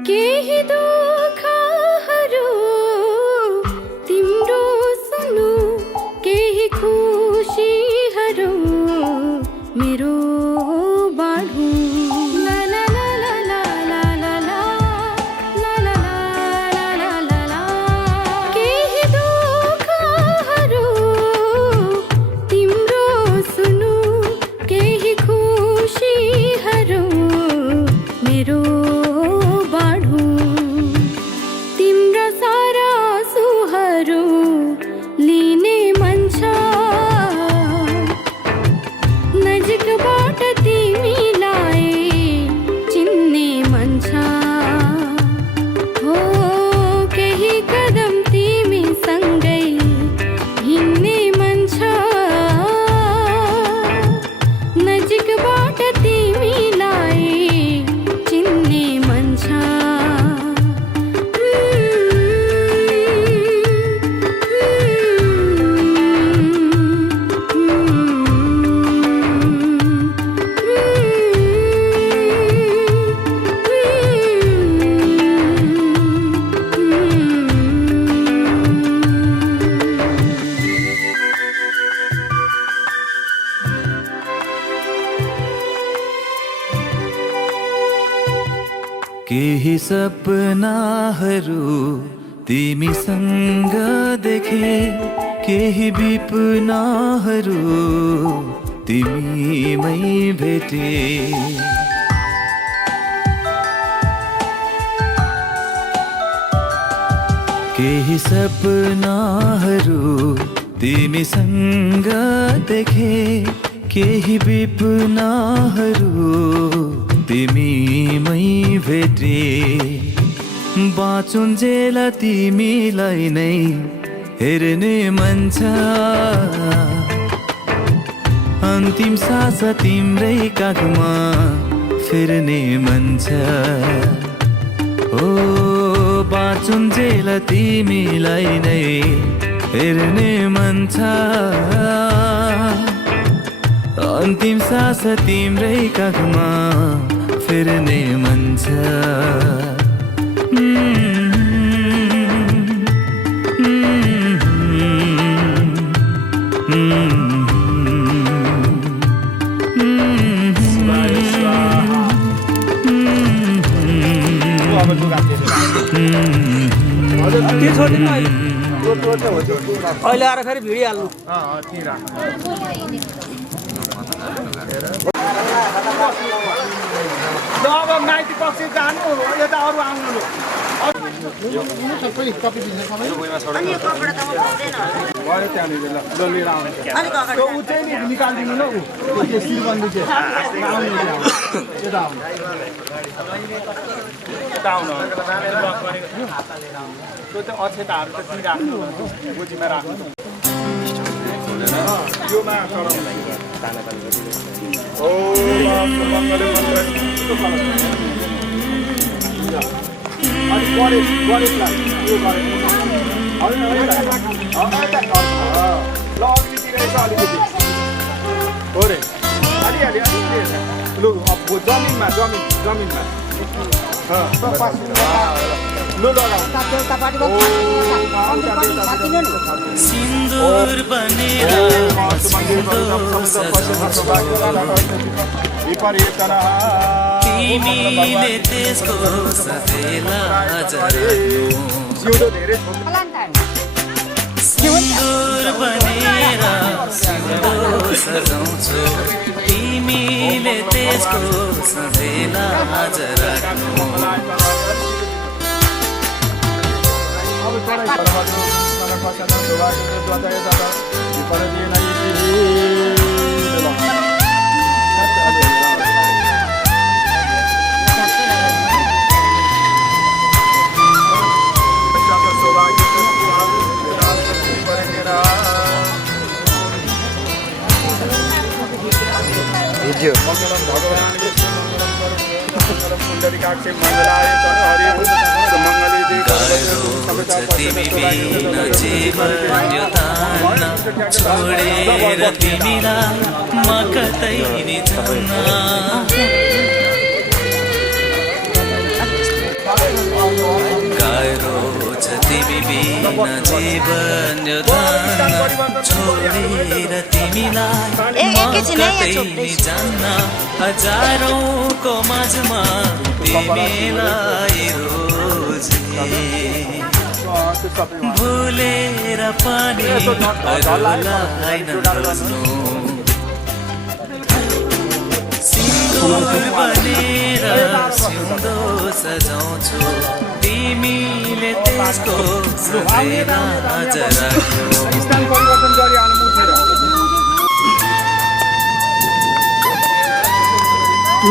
केही दुःखहरू तिम्रो सुनु केही खुसीहरू मेरो बाढु ला ला ला ला ला ला ला ला ला ला ला ला ला केही दुःखहरू तिम्रो सुनु केही खुसीहरू मेरो तिम्रा सारा सुहरू लिने मन छ नजिकबाट तिमीलाई चिन्ने मन छ हो केही कदम तिमी सँगै हिँड्ने मन छ नजिकबाट तिमीलाई चिन्ने मन छ केही सपनाहरू तिमीसँग देखे केही विपनाहरू तिमीमै भेटे केही सपनाहरू तिमीसँग देखे केही विपनाहरू तिमीमै भेटे बाँचुन्जेल तिमीलाई नै हेर्ने मन छ अन्तिम सास तिम्रै काखमा फेर्ने मन छ ओ बाँचुन्जेल तिमीलाई नै हेर्ने मन छ अन्तिम सास तिम्रै काखमा फेर्ने मन छ अहिले आएर फेरि भिडिहाल्नु ल अब माइती पक्ष जानु यता अरू आउनु भयो त्यहाँनिर ल लिएर आउनु त्यो ऊ चाहिँ नि निकालिदिनु न ऊ त्यो शिरबन्दी चाहिँ यता आउनु यता आउनु त्यो त अक्षताहरू त दिइराख्नु गोजीमा राख्नु त्योमा जमिनमा सिन्दुर बनेर तिमीले त्यसको सधैँला सिन्दुर बनेर सिन्दुर सजाउँछु तिमीले त्यसको सधैँला राख्नु तिमी बिना जीवन यो तान्न छोडेर तिमीलाई म कतै नि जान्न गाह्रो छ तिमी बिना जीवन यो तान्न छोडेर तिमीलाई म कतै नि जान्न हजारौँको माझमा तिमीलाई भुलेर पनि अरूलाई नरोज्नु सिन्दुर बनेर सिउँदो सजाउँछु तिमीले त्यसको सधैँ राज राख्नु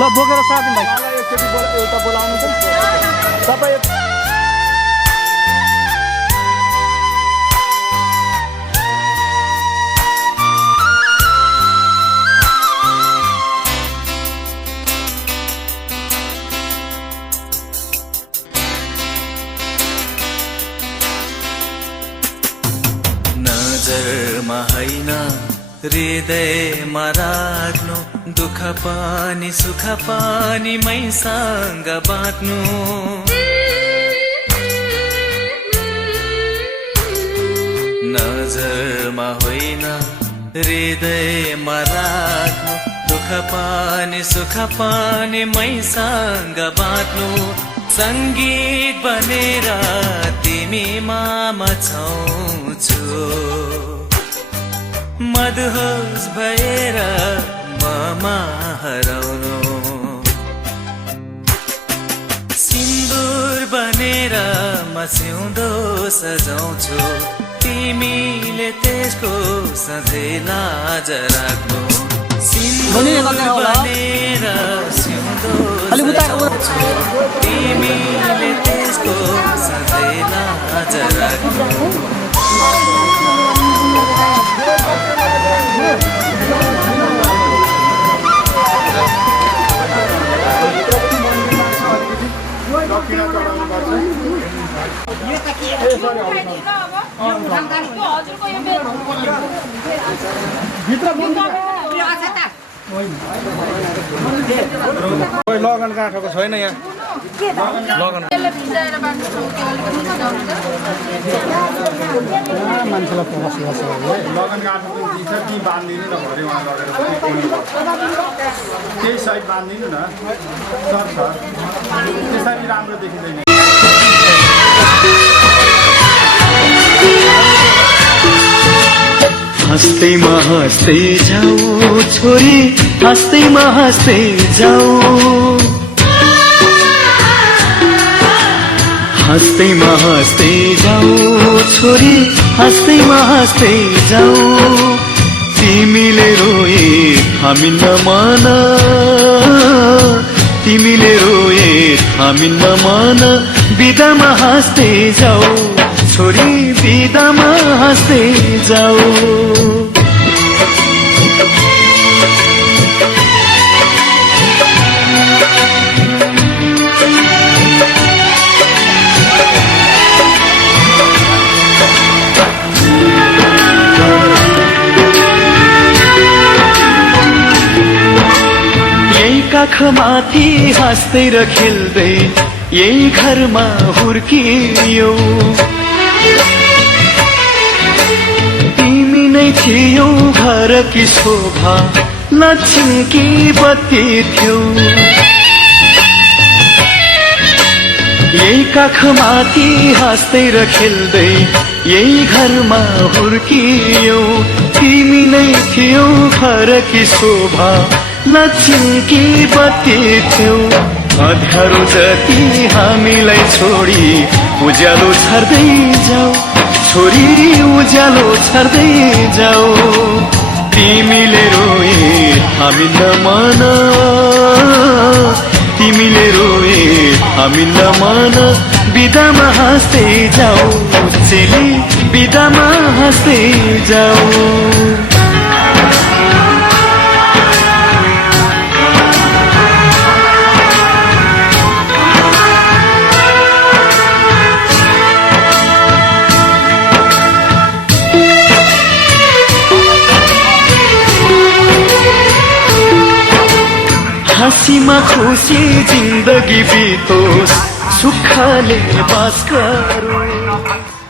ल बोकेर साथी भाइ एउटा बोलाउनु सबै नजरमा हैन हृदयमा राख्नु दुःख पनि सुख पनि मैसँग बाँड्नु नजरमा होइन हृदयमा राख्नु दुःख पनि सुख पनि मैसँग बाँड्नु संगीत बनेर तिमीमा मचाउँछु मदहोस भएर ममा हराउनु सिन्दुर बनेर म सिउँदो सजाउँछु तिमीले त्यसको सधैँ लाज राख्नु सिन्दुर बनेर सिउँदो सजाउँछु तिमीले त्यसको सधैँ लाज राख्नु लगन काठको छैन यहाँ लगन मान्छेलाई लगन काठको ती बाँधिदिनु न भरे उहाँ लगेर त्यही साइड बाँधिदिनु न सर त्यसरी राम्रो देखिँदैन हँस्दैमा हँस्दै जाऊ छोरी हँस्दैमा हँस्दै जाऊ हँस्दैमा हँस्दै जाऊ छोरी हँस्दैमा हँस्दै जाऊ तिमीले रोए हामी नमान तिमीले रोए हामी नमान बिदामा हाँस्दै जाऊ छोरी बिदामा हाँस्दै जाऊ काखमाथि हाँस्दै र खेल्दै यही घरमा हुर्कियौ तिमी नै थियौ घरकी शोभा लक्ष्मीकी बत्ती थियौ यही काखमाथि हाँस्दै र खेल्दै यही घरमा हुर्कियौ तिमी नै थियौ घरकी शोभा लक्ष्मीकी बत्ती थियौ अँध्यारो जति हामीलाई छोडी उज्यालो छर्दै जाऊ छोरी उज्यालो छर्दै जाऊ तिमीले रोए हामी नमान तिमीले रोए हामी नमान बिदामा हाँस्दै जाऊ चेली बिदामा हाँस्दै जाऊ हाँसीमा खुसी जिन्दगी बितोस् सुखले बास गरौँ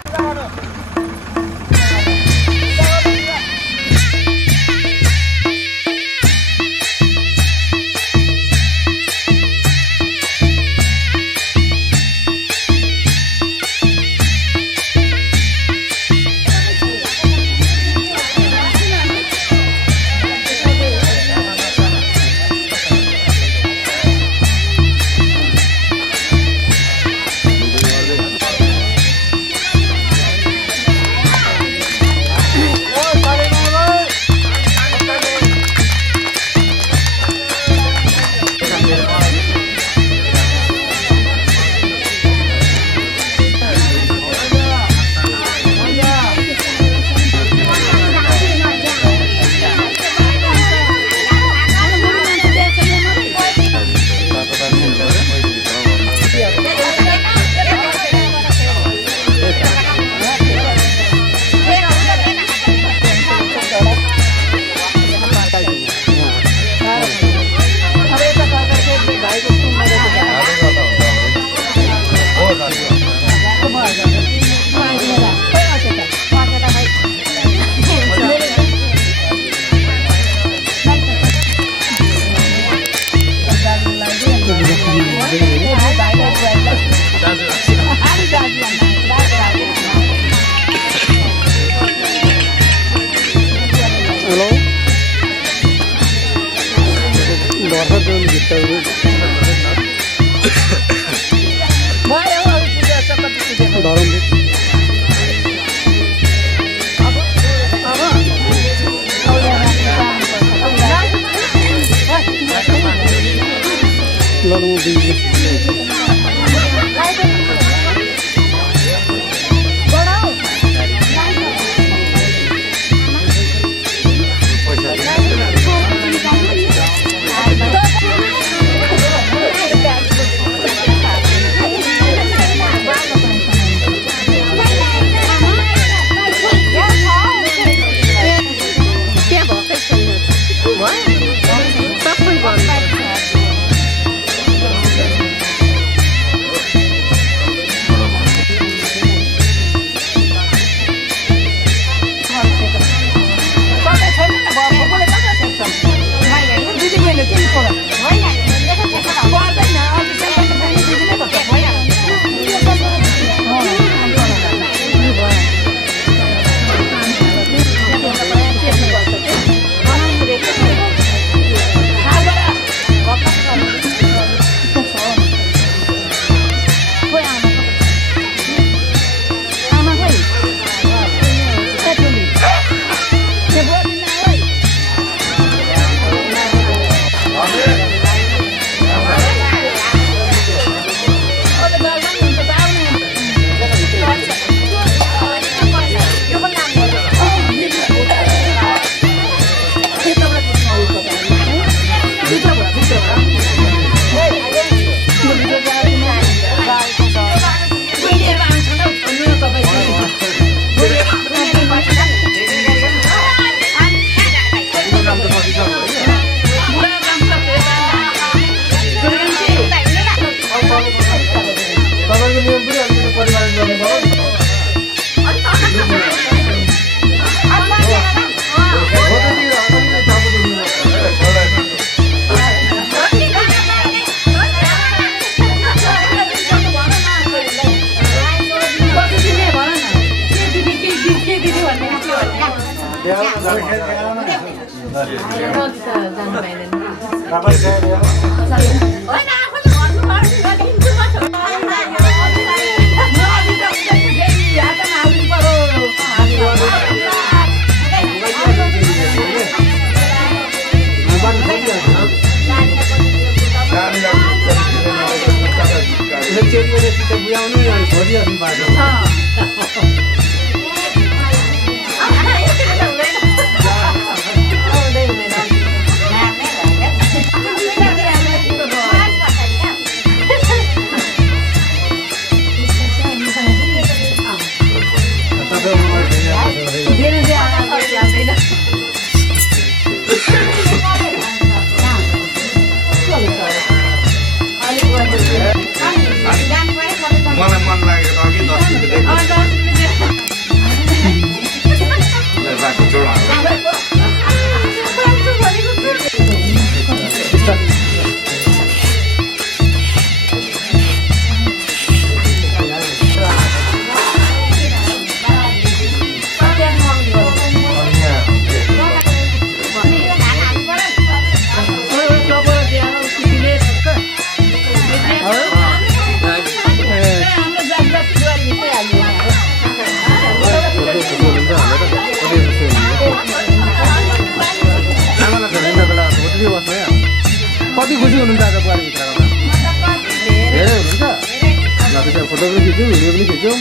मलाई मन लागेको अघि 10 रुपियाँ बाटो जोड कति खुसी हुनुहुन्छ आज बुहारीभित्रको धेरै हुनुहुन्छ ल त्यसो फोटो पनि खिच्यौँ भिडियो पनि खिच्यौँ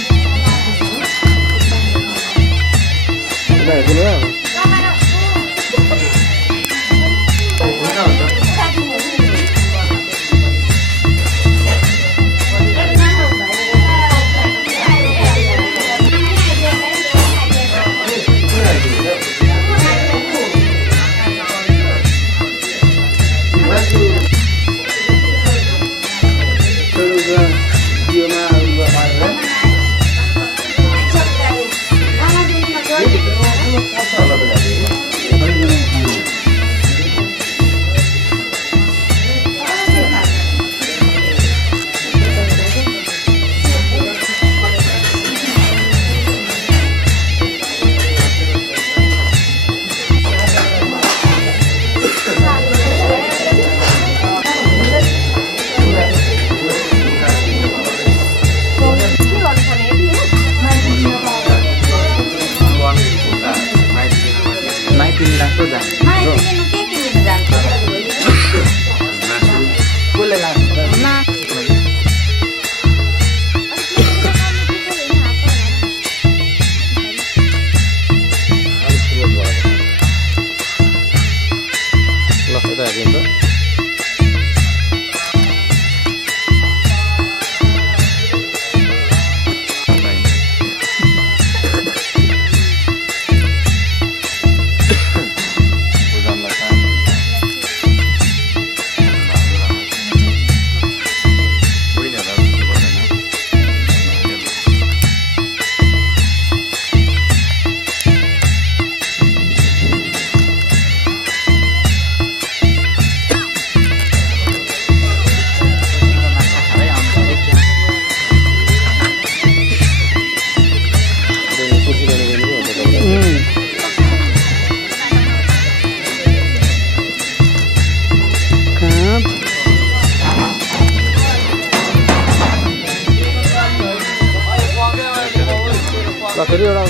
फेरि एउटा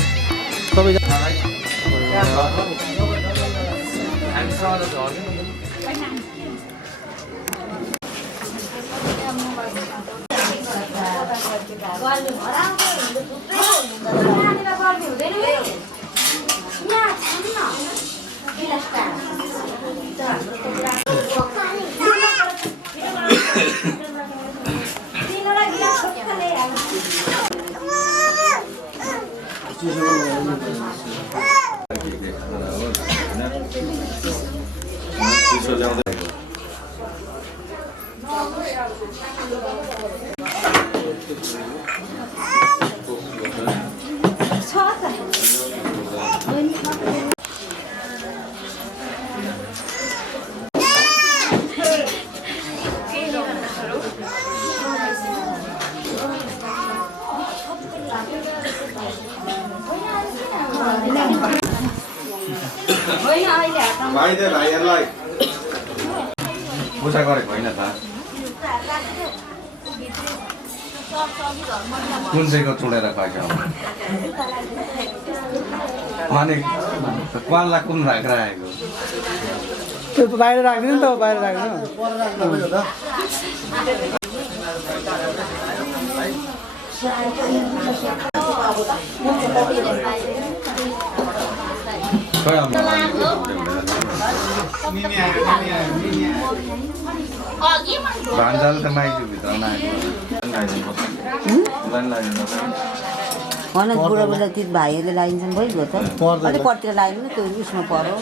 सबैजना भाइ दे भाइहरुलाई पूजा गरेको होइन त कुन चाहिँको चुडेर खाएको अनि क्वाललाई कुन राखेको त्यो बाहिर राख्दिनु नि त बाहिर राख्नु भान्जाले त माइजू भित्र भन बुढो बेला ती भाइहरूले लगाइन्छन् भइगयो त अलिक पट्टिएर लाग्यो नि त्यो उयसमा पर्यो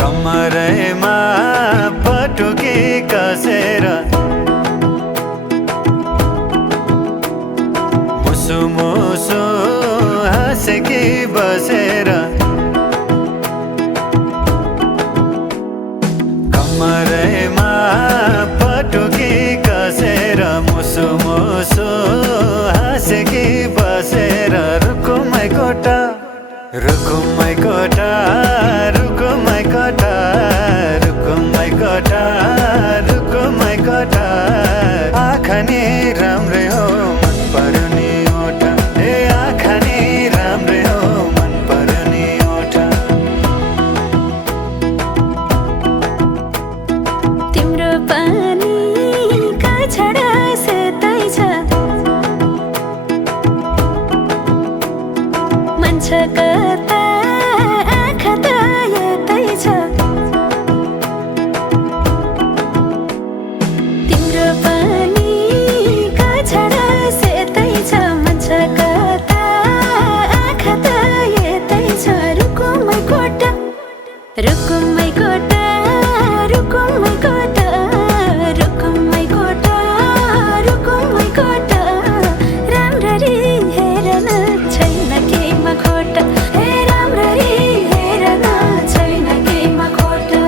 कमरैमा पटुकी कसेर मुसु मुसु हाँसेकी बसेर कमरैमा पटुकी कसेर मुसु मुसु हाँसेकी बसेर रुकुमै कोटा रुकुमै कोटा रुकुमै कोटा रुकुमै कोटा रुकुमै कोटा आँखा नि राम्रै हो मन पर्ने ओठा ए आँखा नि राम्रै हो मन पर्ने ओठा तिम्रो पानीका छडा सेतै छ मन छ कता आँखा त यतै छ तिम्रो पानीका छडा सेतै छ मन छ कता आँखा त यतै छ रुकुमै कोटा रुकुमै कोटा रुकुमै कोटा रुकुमै कोटा रुकुमै कोटा राम्ररी हेर्न छैन केमा खोटा हे राम्ररी हेर्न छैन केमा खोटा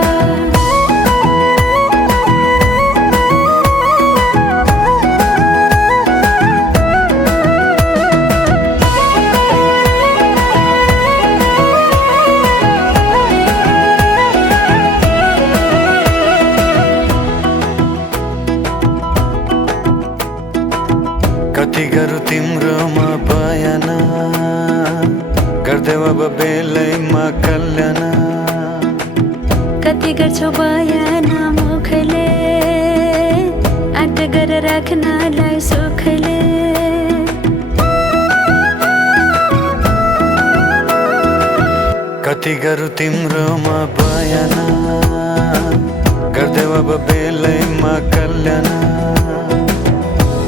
कति गरौँ तिम्रोमा बयान गर्देऊ अब बेलैमा कल्याण कति गर्छौ बयान मुखले आँट गरेर राख्नलाई सुखले कति गरौँ तिम्रोमा बयान गर्देऊ अब बेलैमा कल्याण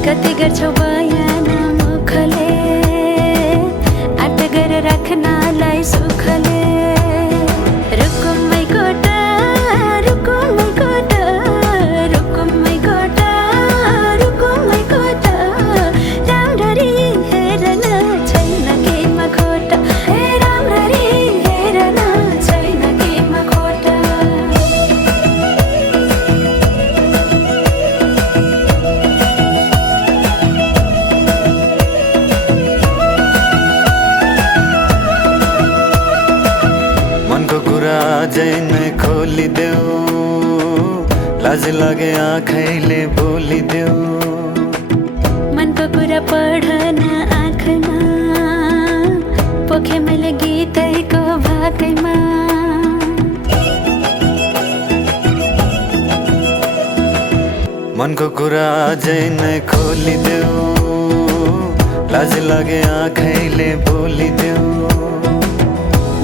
कति गर्छौ बयान मुखले आँट गरेर राख्नलाई सुखले रुकुमै कोटा रुकुमै कोटा रुकुमै कोटा रुकुमै कोटा राम्ररी हेर्न छैन केमा खोटा हे राम्ररी हेर्न छैन केमा खोटा मनको कुरा अझै नै खोलिदेऊ लाज लागे आँखैले बोलिदेऊ मनको कुरा पढ्न आँखमा पोखे मैले गीतैको भाकैमा मनको कुरा अझै नै खोलिदेऊ लाज लागे आँखैले बोलिदेऊ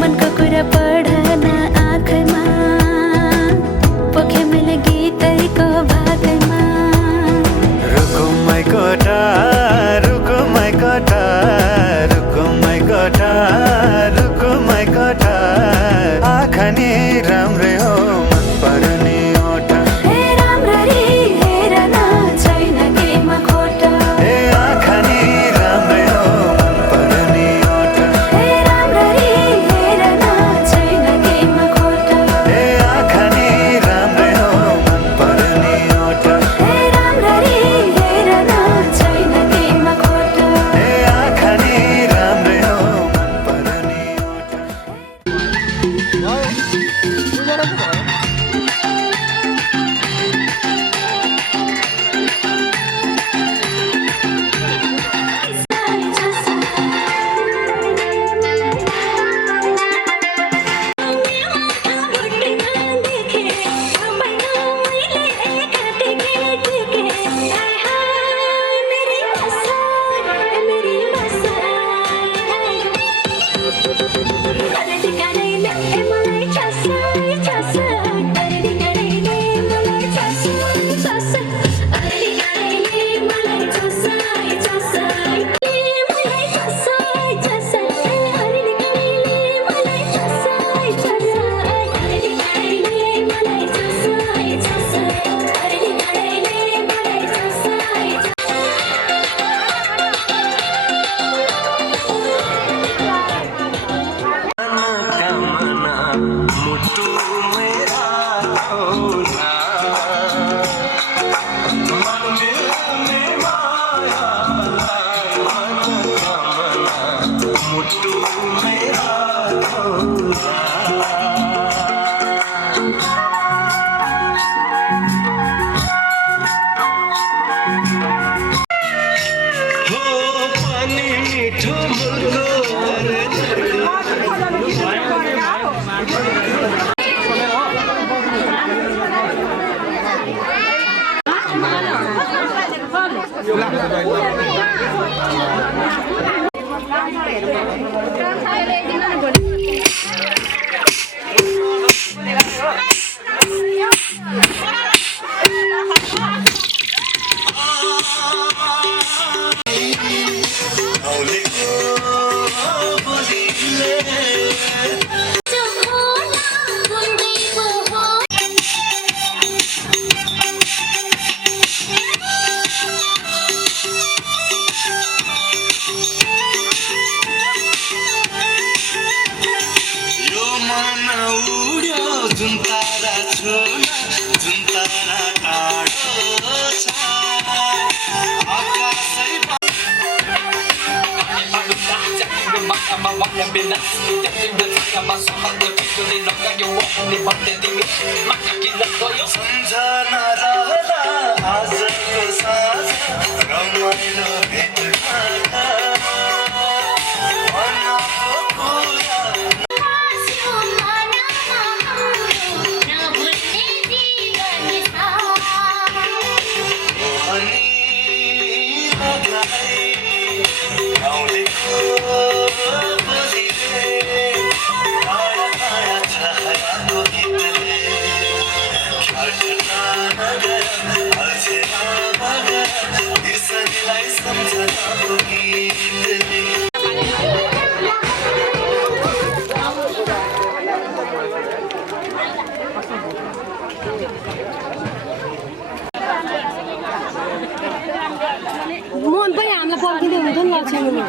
मनको कुरा पढ्न आँखमा पोखे मैले गीतैको भाकैमा रुकुमै कोटा रुकुमै कोटा रुकुमै कोटा रुकुमै कोटा आँखा नि राम्रै हो मन पर्ने ओठा हे राम्ररी हेर्न छैन केमा खोटा ए आँखा नि राम्रै हो मन पर्ने ओठा हे मन पनि हामीलाई पर्खिँदै हुन्छ नि लक्ष्मीमा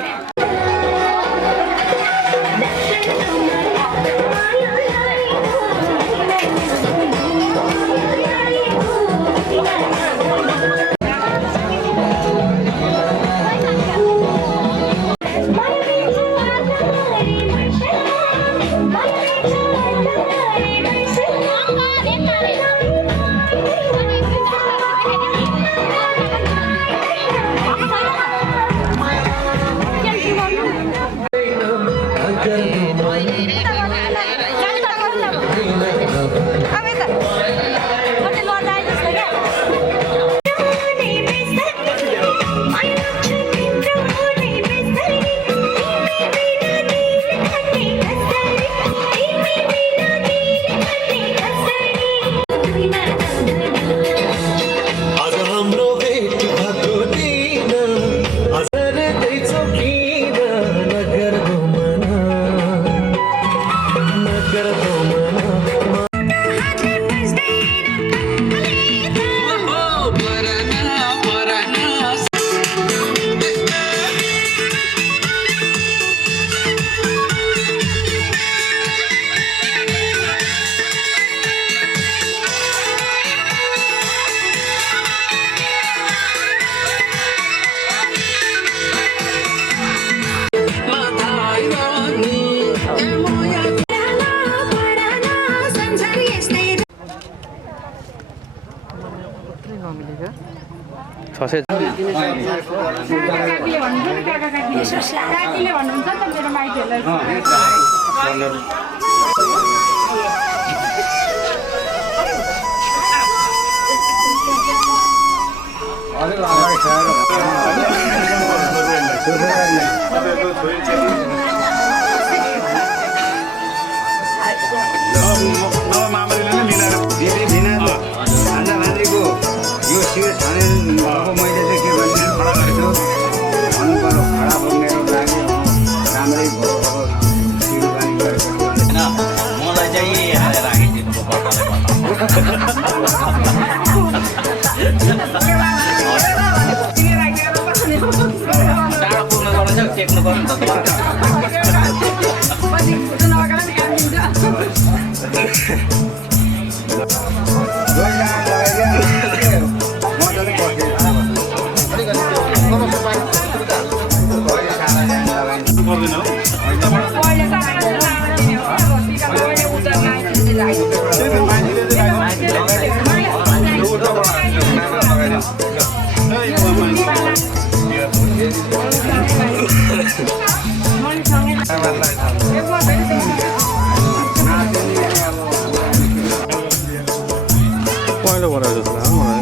पहेँलो बनाएको जस्तो लाग्यो मलाई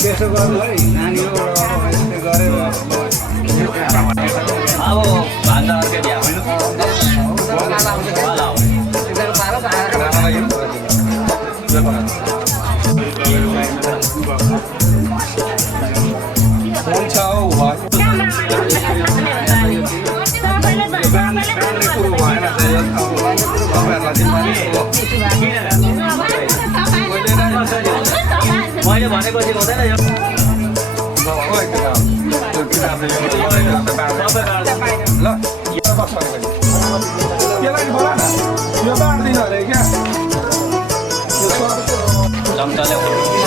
त्यसो गर्नु है नानी गरेर अब भान्जा अर्कै भ्या होइन मैले भनेको चाहिँ हुँदैन यो चम्चाले